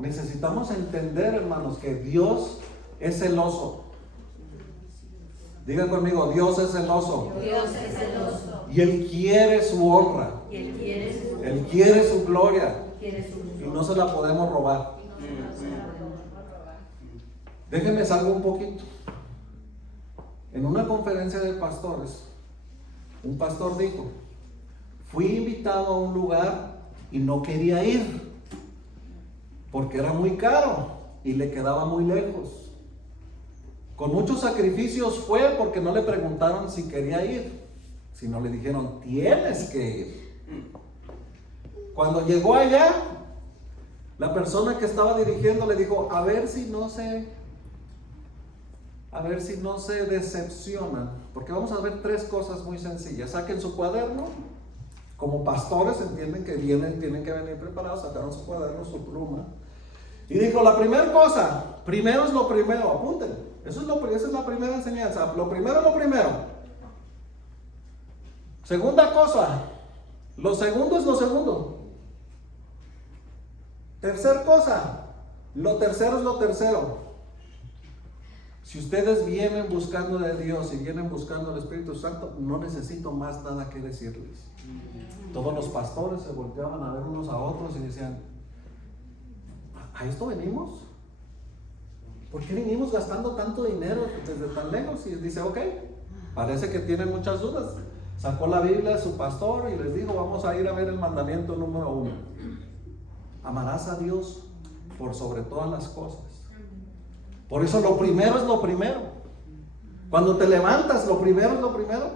Necesitamos entender, hermanos, que Dios es celoso. Diga conmigo, Dios es celoso. Dios es celoso. Y Él quiere su honra. Y Él quiere su Él quiere su gloria. quiere Y no se la podemos robar. Déjenme salgo un poquito. En una conferencia de pastores, un pastor dijo: fui invitado a un lugar y no quería ir porque era muy caro y le quedaba muy lejos. Con muchos sacrificios fue porque no le preguntaron si quería ir, sino le dijeron: tienes que ir. Cuando llegó allá, la persona que estaba dirigiendo le dijo: a ver si no se decepcionan, porque vamos a ver tres cosas muy sencillas. Saquen su cuaderno. Como pastores entienden que tienen que venir preparados. Sacaron su cuaderno, su pluma, y dijo: la primera cosa, primero es lo primero. Apunten, esa es la primera enseñanza. Lo primero es lo primero. Segunda cosa, lo segundo es lo segundo. Tercer cosa, lo tercero es lo tercero. Si ustedes vienen buscando de Dios y vienen buscando el Espíritu Santo, no necesito más nada que decirles. Todos los pastores se volteaban a ver unos a otros y decían: ¿a esto venimos? ¿Por qué venimos gastando tanto dinero desde tan lejos? Y dice: ok, parece que tienen muchas dudas. Sacó la Biblia de su pastor y les dijo: vamos a ir a ver el mandamiento número 1. Amarás a Dios por sobre todas las cosas. Por eso lo primero es lo primero. Cuando te levantas, lo primero es lo primero.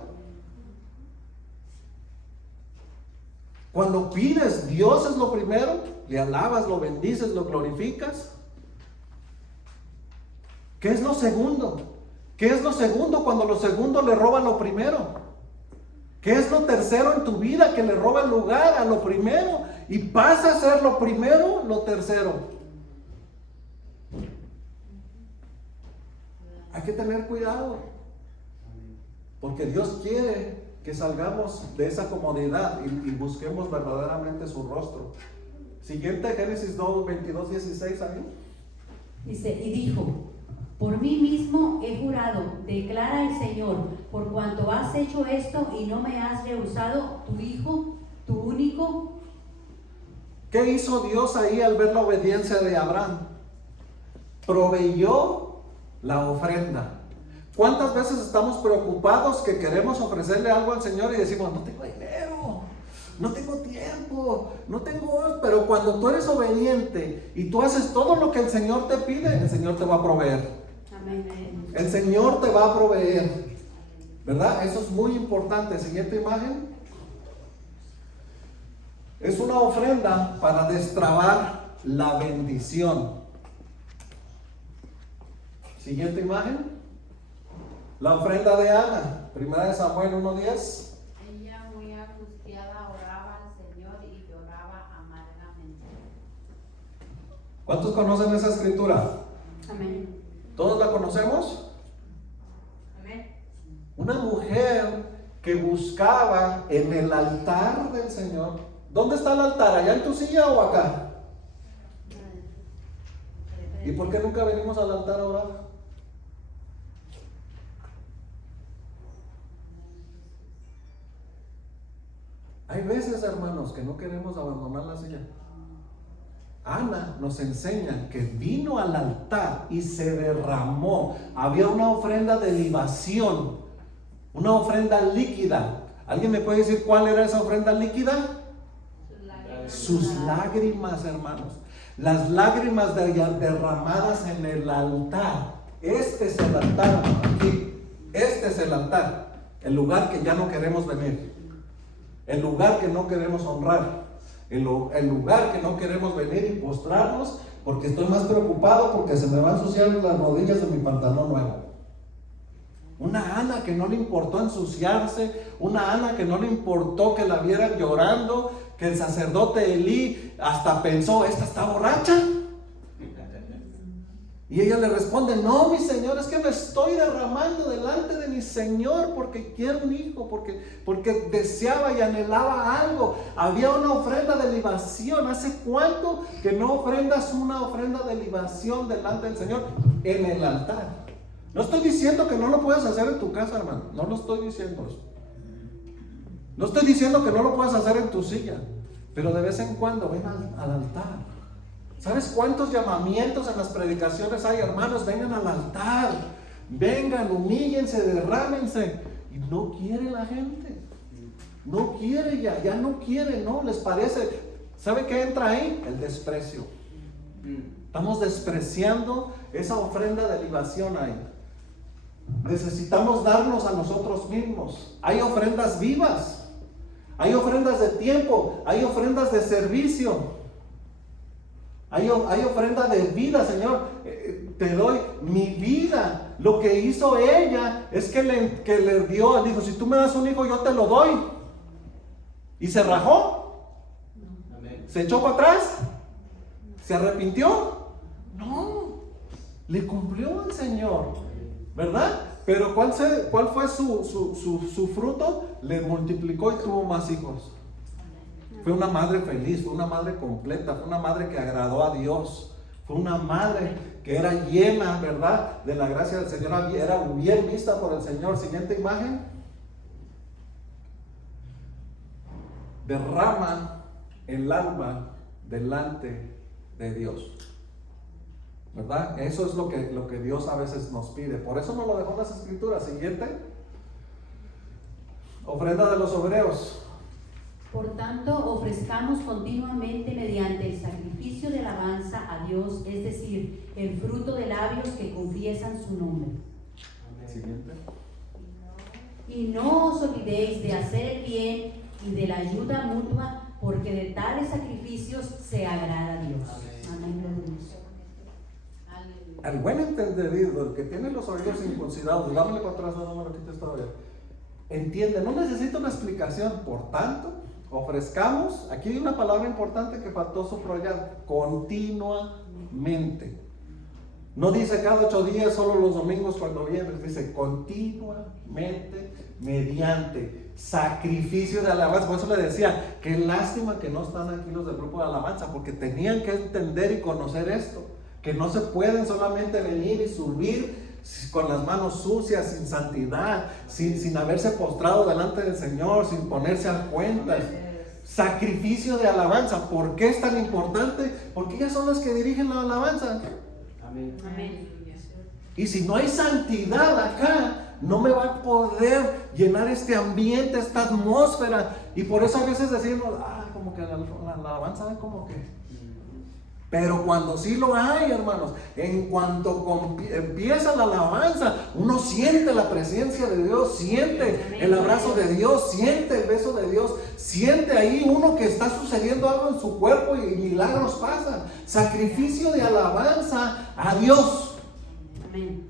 Cuando pides, Dios es lo primero. Le alabas, lo bendices, lo glorificas. ¿Qué es lo segundo? ¿Qué es lo segundo cuando lo segundo le roba lo primero? ¿Qué es lo tercero en tu vida que le roba el lugar a lo primero y pasa a ser lo primero, lo tercero? Hay que tener cuidado, porque Dios quiere que salgamos de esa comodidad y busquemos verdaderamente su rostro. Siguiente, Génesis 2, 22, 16, ¿ahí? Dice: y dijo: por mí mismo he jurado, declara el Señor, por cuanto has hecho esto y no me has rehusado tu hijo, tu único. ¿Qué hizo Dios ahí al ver la obediencia de Abraham? Proveyó la ofrenda. ¿Cuántas veces estamos preocupados que queremos ofrecerle algo al Señor y decimos: no tengo dinero, no tengo tiempo, no tengo... Pero cuando tú eres obediente y tú haces todo lo que el Señor te pide, el Señor te va a proveer. Amén. El Señor te va a proveer. ¿Verdad? Eso es muy importante. Siguiente imagen. Es una ofrenda para destrabar la bendición. Siguiente imagen. La ofrenda de Ana. Primera de Samuel 1:10. Ella muy angustiada oraba al Señor y lloraba amargamente. ¿Cuántos conocen esa escritura? Amén. ¿Todos la conocemos? Amén. Una mujer que buscaba en el altar del Señor. ¿Dónde está el altar? ¿Allá en tu silla o acá? ¿Y por qué nunca venimos al altar a orar? Hay veces, hermanos, que no queremos abandonar la silla. Ana nos enseña que vino al altar y se derramó. Había una ofrenda de libación, una ofrenda líquida. ¿Alguien me puede decir cuál era esa ofrenda líquida? Sus lágrimas, hermanos. Las lágrimas derramadas en el altar. Este es el altar, aquí. Este es el altar. El lugar que ya no queremos venir. El lugar que no queremos honrar. El lugar que no queremos venir y postrarnos porque estoy más preocupado porque se me van a ensuciar las rodillas de mi pantalón nuevo. Una Ana que no le importó ensuciarse, una Ana que no le importó que la vieran llorando, que el sacerdote Elí hasta pensó, esta está borracha. Y ella le responde, no, mi Señor, es que me estoy derramando delante de mi Señor porque quiero un hijo, porque deseaba y anhelaba algo. Había una ofrenda de libación. ¿Hace cuánto que no ofrendas una ofrenda de libación delante del Señor en el altar? No estoy diciendo que no lo puedas hacer en tu casa, hermano. No lo estoy diciendo eso. No estoy diciendo que no lo puedas hacer en tu silla. Pero de vez en cuando ven al altar. ¿Sabes cuántos llamamientos en las predicaciones hay, hermanos? Vengan al altar, vengan, humíllense, derrámense. Y no quiere la gente. No quiere ya no quiere, no, les parece. ¿Sabe qué entra ahí? El desprecio. Estamos despreciando esa ofrenda de libación ahí. Necesitamos darnos a nosotros mismos. Hay ofrendas vivas, hay ofrendas de tiempo, hay ofrendas de servicio. Hay ofrenda de vida, Señor. Te doy mi vida. Lo que hizo ella es que le dio, dijo, si tú me das un hijo, yo te lo doy. Y se rajó. Se echó para atrás. Se arrepintió. No. Le cumplió al Señor. ¿Verdad? Pero ¿cuál fue su fruto? Le multiplicó y tuvo más hijos. Fue una madre feliz, fue una madre completa, fue una madre que agradó a Dios, fue una madre que era llena, ¿verdad?, de la gracia del Señor, era bien vista por el Señor. Siguiente imagen. Derrama el alma delante de Dios, ¿verdad? Eso es lo que Dios a veces nos pide. Por eso nos lo dejó en las Escrituras. Siguiente. Ofrenda de los obreros. Por tanto, ofrezcamos continuamente mediante el sacrificio de alabanza a Dios, es decir, el fruto de labios que confiesan su nombre. Siguiente. Y no os olvidéis de hacer el bien y de la ayuda mutua, porque de tales sacrificios se agrada a Dios. Amén. Al buen entendido, el que tiene los oídos circuncidados, dámele para atrás, no me lo quites todavía. Entiende, no necesita una explicación. Por tanto, ofrezcamos, aquí hay una palabra importante que faltó subrayar, continuamente. No dice cada 8 días, solo los domingos cuando vienes, dice continuamente, mediante sacrificio de alabanza. Por eso le decía, qué lástima que no están aquí los del grupo de alabanza, porque tenían que entender y conocer esto, que no se pueden solamente venir y subir con las manos sucias, sin santidad, sin haberse postrado delante del Señor, sin ponerse a cuentas. Sacrificio de alabanza. ¿Por qué es tan importante? Porque ellas son las que dirigen la alabanza. Amén. Amén. Y si no hay santidad acá, no me va a poder llenar este ambiente, esta atmósfera. Y por eso a veces decimos, como que la alabanza es como que... Pero cuando sí lo hay, hermanos, en cuanto empieza la alabanza, uno siente la presencia de Dios, siente el abrazo de Dios, siente el beso de Dios, siente ahí uno que está sucediendo algo en su cuerpo y milagros pasan. Sacrificio de alabanza a Dios. Amén.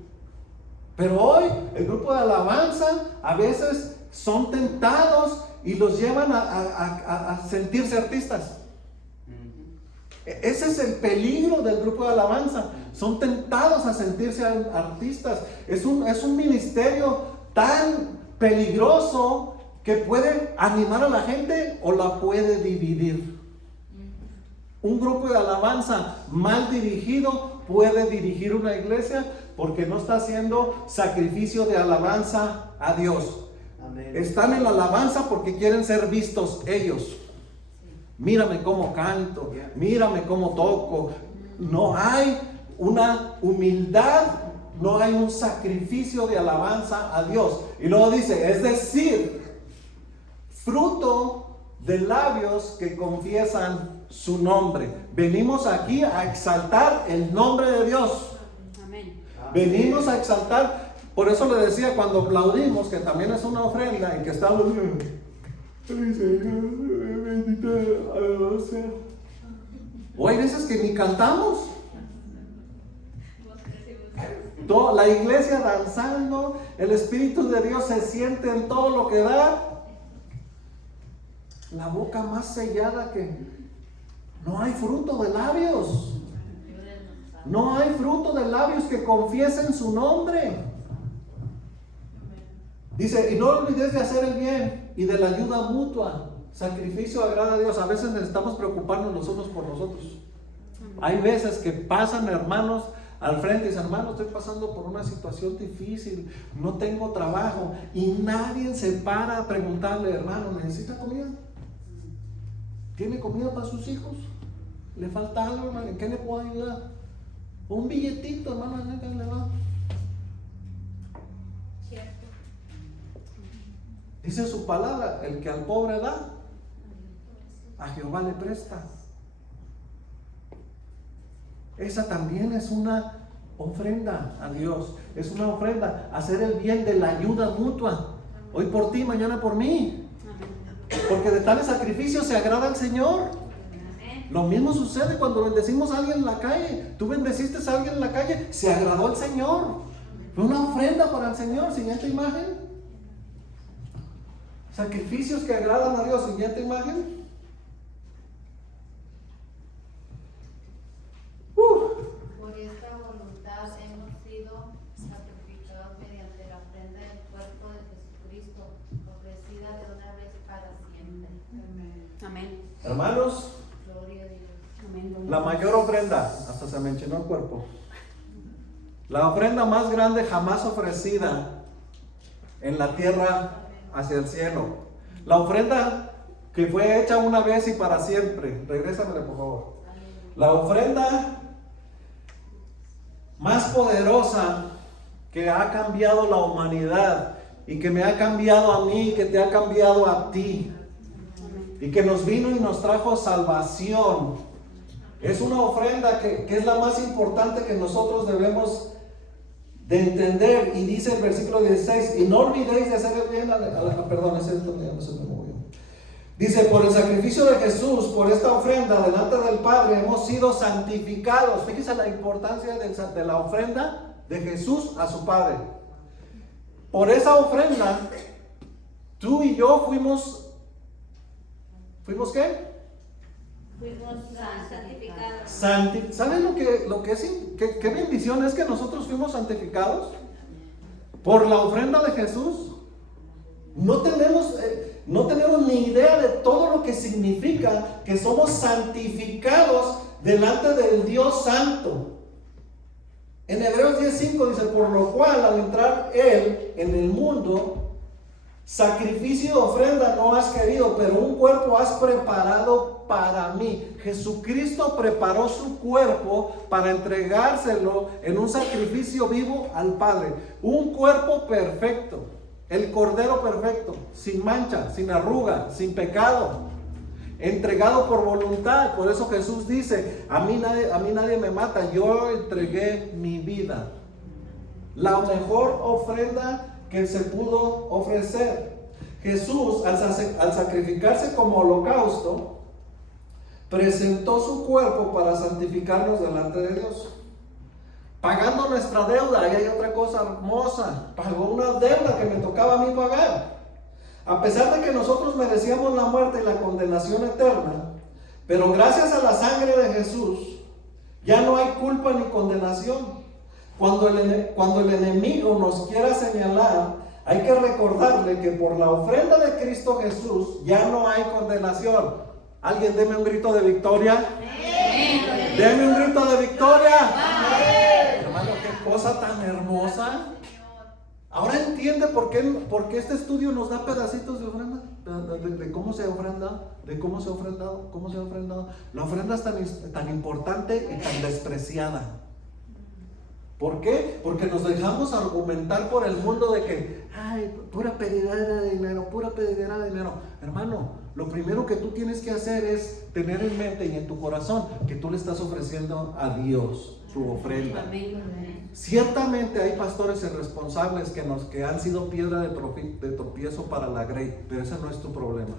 Pero hoy el grupo de alabanza a veces son tentados y los llevan a sentirse artistas. Ese es el peligro del grupo de alabanza. Son tentados a sentirse artistas. Es un ministerio tan peligroso que puede animar a la gente o la puede dividir. Un grupo de alabanza mal dirigido puede dirigir una iglesia porque no está haciendo sacrificio de alabanza a Dios. Amén. Están en la alabanza porque quieren ser vistos ellos. Mírame cómo canto, mírame cómo toco. No hay una humildad, no hay un sacrificio de alabanza a Dios. Y luego dice, es decir, fruto de labios que confiesan su nombre. Venimos aquí a exaltar el nombre de Dios. Amén. Venimos a exaltar. Por eso le decía cuando aplaudimos, que también es una ofrenda y que estamos... O hay veces que ni cantamos. La iglesia danzando, el Espíritu de Dios se siente en todo lo que da. La boca más sellada que no hay fruto de labios. No hay fruto de labios que confiesen su nombre. Dice, y no olvides de hacer el bien y de la ayuda mutua. Sacrificio agrada a Dios. A veces necesitamos preocuparnos los unos por los otros. Hay veces que pasan hermanos al frente y dicen, hermano, estoy pasando por una situación difícil, no tengo trabajo, y nadie se para a preguntarle, hermano, ¿necesita comida? ¿Tiene comida para sus hijos? ¿Le falta algo, hermano? ¿En qué le puedo ayudar? Un billetito, hermano, ¿en qué le va? Dice su palabra, el que al pobre da, a Jehová le presta. Esa también es una ofrenda a Dios. Es una ofrenda, hacer el bien de la ayuda mutua. Hoy por ti, mañana por mí. Porque de tales sacrificios se agrada al Señor. Lo mismo sucede cuando bendecimos a alguien en la calle. Tú bendeciste a alguien en la calle, se agradó al Señor. Fue una ofrenda para el Señor. Siguiente imagen. Sacrificios que agradan a Dios. Siguiente imagen. Por esta voluntad hemos sido sacrificados mediante la ofrenda del cuerpo de Jesucristo, ofrecida de una vez para siempre. Amén. Hermanos, Gloria a Dios. Amén. la mayor ofrenda, hasta se me enchinó el cuerpo. La ofrenda más grande jamás ofrecida en la tierra hacia el cielo. La ofrenda que fue hecha una vez y para siempre. Regrésamele, por favor. La ofrenda más poderosa que ha cambiado la humanidad y que me ha cambiado a mí, que te ha cambiado a ti, y que nos vino y nos trajo salvación. Es una ofrenda que es la más importante que nosotros debemos de entender. Y dice el versículo 16, y no olvidéis de hacer el bien perdón, ese es donde ya no se me movió. Dice, por el sacrificio de Jesús, por esta ofrenda delante del Padre, hemos sido santificados. Fíjese la importancia de la ofrenda de Jesús a su Padre. Por esa ofrenda, tú y yo ¿fuimos qué? Fuimos santificados. ¿Saben lo que es? ¿Qué bendición es que nosotros fuimos santificados? Por la ofrenda de Jesús. No tenemos ni idea de todo lo que significa que somos santificados delante del Dios Santo. En Hebreos 10:5 dice, por lo cual al entrar Él en el mundo, sacrificio y ofrenda no has querido, pero un cuerpo has preparado para mí. Jesucristo preparó su cuerpo para entregárselo en un sacrificio vivo al Padre. Un cuerpo perfecto. El Cordero perfecto, sin mancha, sin arruga, sin pecado. entregado por voluntad. Por eso Jesús dice, a mí nadie me mata, yo entregué mi vida. La mejor ofrenda que se pudo ofrecer. Jesús, al sacrificarse como holocausto, presentó su cuerpo para santificarnos delante de Dios, pagando nuestra deuda. Y hay otra cosa hermosa: pagó una deuda que me tocaba a mí pagar. A pesar de que nosotros merecíamos la muerte y la condenación eterna, pero gracias a la sangre de Jesús ya no hay culpa ni condenación. Cuando el enemigo nos quiera señalar, hay que recordarle que por la ofrenda de Cristo Jesús ya no hay condenación. Alguien deme un grito de victoria. ¡Amén! Deme un grito de victoria. ¡Amén! Hermano, qué cosa tan hermosa. Ahora entiende por qué este estudio nos da pedacitos de ofrenda, de cómo se ha ofrendado, cómo se ha ofrendado. La ofrenda es tan importante y tan despreciada. ¿Por qué? Porque nos dejamos argumentar por el mundo de que, ay, pura pedidera de dinero, pura pedidera de dinero. Hermano, lo primero que tú tienes que hacer es tener en mente y en tu corazón que tú le estás ofreciendo a Dios su ofrenda. Ciertamente hay pastores irresponsables que han sido piedra de tropiezo para la grey, pero ese no es tu problema.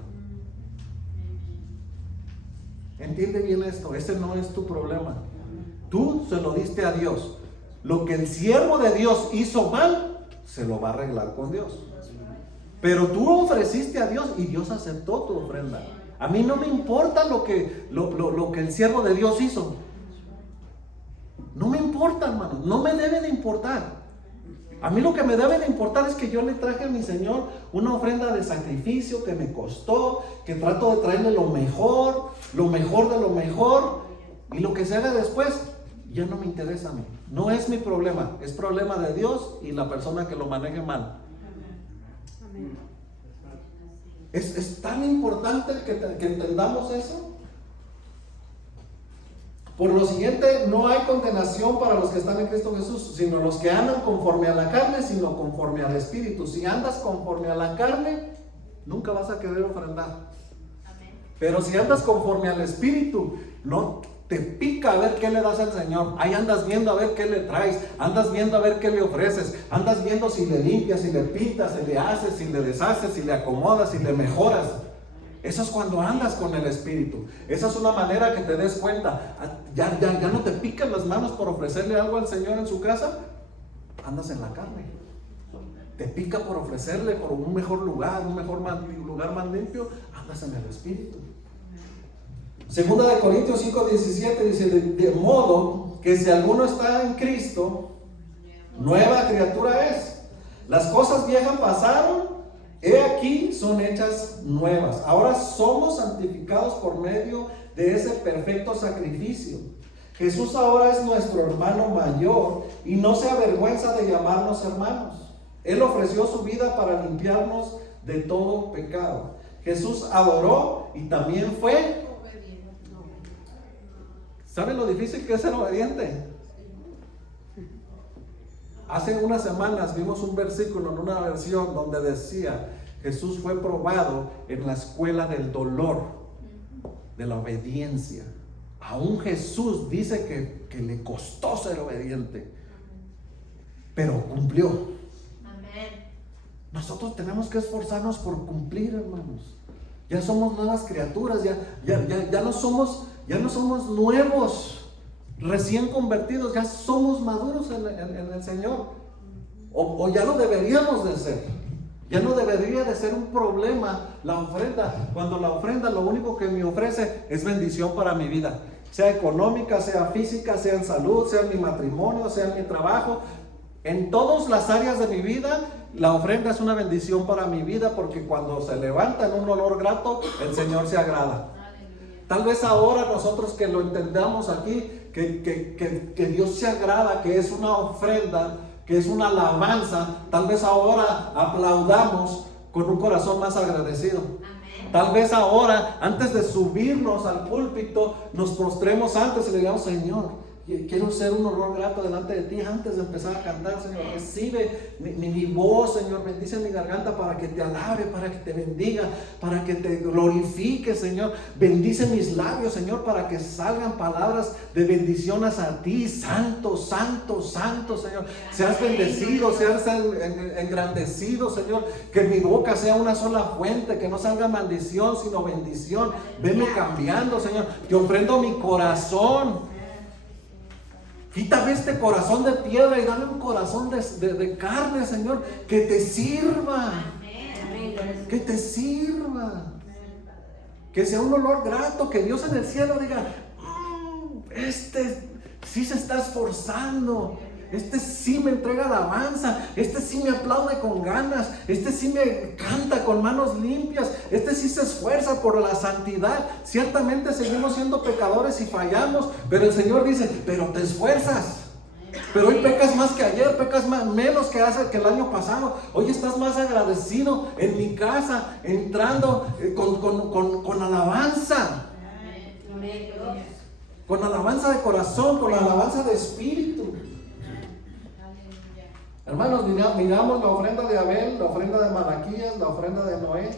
Entiende bien esto, ese no es tu problema. Tú se lo diste a Dios. Lo que el siervo de Dios hizo mal, se lo va a arreglar con Dios. Pero tú ofreciste a Dios y Dios aceptó tu ofrenda. A mí no me importa lo que el siervo de Dios hizo. No me importa, hermano, no me debe de importar. A mí lo que me debe de importar es que yo le traje a mi Señor una ofrenda de sacrificio que me costó, que trato de traerle lo mejor de lo mejor, y lo que se haga después ya no me interesa a mí. No es mi problema, es problema de Dios y la persona que lo maneje mal. Amén. Es tan importante que entendamos eso. Por lo siguiente, no hay condenación para los que están en Cristo Jesús, sino los que andan conforme a la carne, sino conforme al Espíritu. Si andas conforme a la carne, nunca vas a querer ofrendar. Pero si andas conforme al Espíritu, no te pica a ver qué le das al Señor. Ahí andas viendo a ver qué le traes, andas viendo a ver qué le ofreces, andas viendo si le limpias, si le pintas, si le haces, si le deshaces, si le acomodas, si le mejoras. Eso es cuando andas con el Espíritu. Esa es una manera que te des cuenta. Ya no te pican las manos por ofrecerle algo al Señor en su casa. Andas en la carne. Te pica por ofrecerle por un mejor lugar, lugar más limpio. Andas en el Espíritu. Segunda de Corintios 5:17 dice, de modo que si alguno está en Cristo, nueva criatura es. Las cosas viejas pasaron, he aquí son hechas nuevas. Ahora somos santificados por medio de ese perfecto sacrificio. Jesús ahora es nuestro hermano mayor y no se avergüenza de llamarnos hermanos. Él ofreció su vida para limpiarnos de todo pecado. Jesús adoró y también fue. ¿Saben lo difícil que es ser obediente? Hace unas semanas vimos un versículo en una versión donde decía: Jesús fue probado en la escuela del dolor, de la obediencia. Aún Jesús dice que le costó ser obediente, pero cumplió. Amén. Nosotros tenemos que esforzarnos por cumplir, hermanos. Ya somos nuevas criaturas, ya no somos nuevos, recién convertidos, ya somos maduros en el Señor. O ya lo deberíamos de ser. Ya no debería de ser un problema la ofrenda, cuando la ofrenda lo único que me ofrece es bendición para mi vida, sea económica, sea física, sea en salud, sea en mi matrimonio, sea en mi trabajo. En todas las áreas de mi vida, la ofrenda es una bendición para mi vida, porque cuando se levanta en un olor grato, el Señor se agrada. Tal vez ahora nosotros que lo entendamos aquí, que Dios se agrada, que es una ofrenda, que es una alabanza, tal vez ahora aplaudamos con un corazón más agradecido. Amén. Tal vez ahora, antes de subirnos al púlpito, nos postremos antes y le digamos: Señor, Quiero ser un olor grato delante de ti antes de empezar a cantar, Señor. Recibe mi voz, Señor. Bendice mi garganta para que te alabe, para que te bendiga, para que te glorifique, Señor. Bendice mis labios, Señor, para que salgan palabras de bendición hacia ti. Santo, santo, santo, Señor. Seas bendecido, seas engrandecido, Señor. Que mi boca sea una sola fuente, que no salga maldición, sino bendición. Venme cambiando, Señor. Te ofrendo mi corazón. Quítame este corazón de piedra y dame un corazón de carne, Señor, que te sirva. Que te sirva. Que sea un olor grato, que Dios en el cielo diga, este sí se está esforzando. Este sí me entrega alabanza, este sí me aplaude con ganas, este sí me canta con manos limpias, este sí se esfuerza por la santidad. Ciertamente seguimos siendo pecadores y fallamos, pero el Señor dice, pero te esfuerzas. Pero hoy pecas más que ayer, pecas menos que el año pasado. Hoy estás más agradecido en mi casa, entrando con alabanza. Con alabanza de corazón, con alabanza de espíritu. Hermanos, miramos la ofrenda de Abel, la ofrenda de Malaquías, la ofrenda de Noé,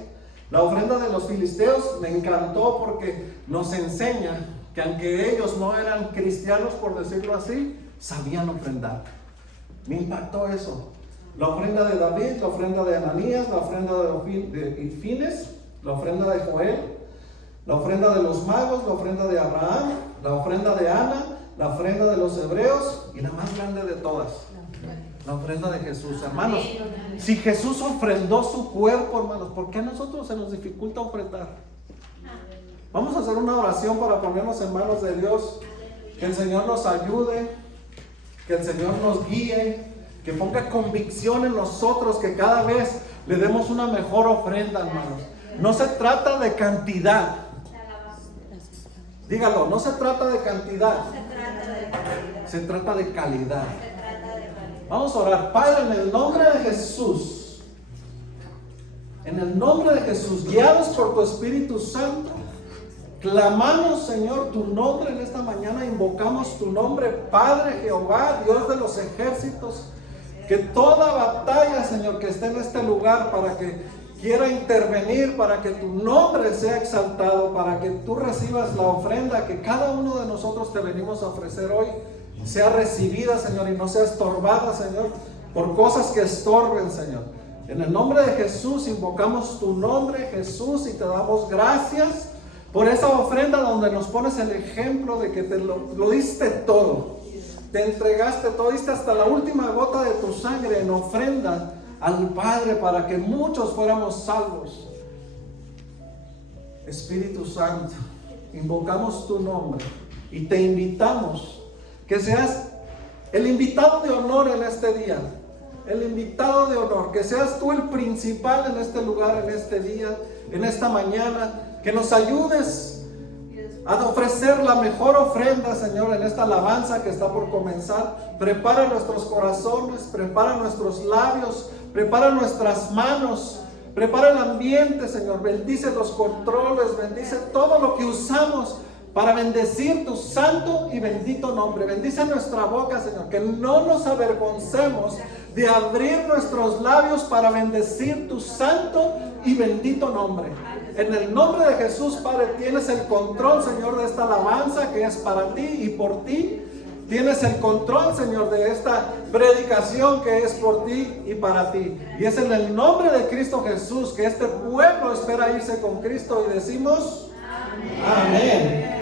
la ofrenda de los filisteos. Me encantó porque nos enseña que aunque ellos no eran cristianos, por decirlo así, sabían ofrendar. Me impactó eso. La ofrenda de David, la ofrenda de Ananías, la ofrenda de Fines, la ofrenda de Joel, la ofrenda de los magos, la ofrenda de Abraham, la ofrenda de Ana, la ofrenda de los hebreos y la más grande de todas, la ofrenda de Jesús. Hermanos, si Jesús ofrendó su cuerpo, hermanos, ¿por qué a nosotros se nos dificulta ofrendar? Vamos a hacer una oración para ponernos en manos de Dios. Que el Señor nos ayude, que el Señor nos guíe, que ponga convicción en nosotros, que cada vez le demos una mejor ofrenda, hermanos. No se trata de cantidad. Dígalo, no se trata de cantidad. Se trata de calidad. Vamos a orar. Padre, en el nombre de Jesús, en el nombre de Jesús, guiados por tu Espíritu Santo, clamamos, Señor, tu nombre en esta mañana, invocamos tu nombre, Padre Jehová, Dios de los ejércitos, que toda batalla, Señor, que esté en este lugar para que quiera intervenir, para que tu nombre sea exaltado, para que tú recibas la ofrenda que cada uno de nosotros te venimos a ofrecer hoy, sea recibida, Señor, y no sea estorbada, Señor, por cosas que estorben, Señor. En el nombre de Jesús invocamos tu nombre, Jesús, y te damos gracias por esa ofrenda donde nos pones el ejemplo de que te lo diste todo. Te entregaste todo, diste hasta la última gota de tu sangre en ofrenda al Padre para que muchos fuéramos salvos. Espíritu Santo, invocamos tu nombre y te invitamos que seas el invitado de honor en este día, el invitado de honor, que seas tú el principal en este lugar, en este día, en esta mañana, que nos ayudes a ofrecer la mejor ofrenda, Señor, en esta alabanza que está por comenzar. Prepara nuestros corazones, prepara nuestros labios, prepara nuestras manos, prepara el ambiente, Señor. Bendice los controles, bendice todo lo que usamos para bendecir tu santo y bendito nombre. Bendice nuestra boca, Señor, que no nos avergoncemos de abrir nuestros labios para bendecir tu santo y bendito nombre. En el nombre de Jesús, Padre, tienes el control, Señor, de esta alabanza que es para ti y por ti. Tienes el control, Señor, de esta predicación que es por ti y para ti. Y es en el nombre de Cristo Jesús que este pueblo espera irse con Cristo y decimos amén. Amén.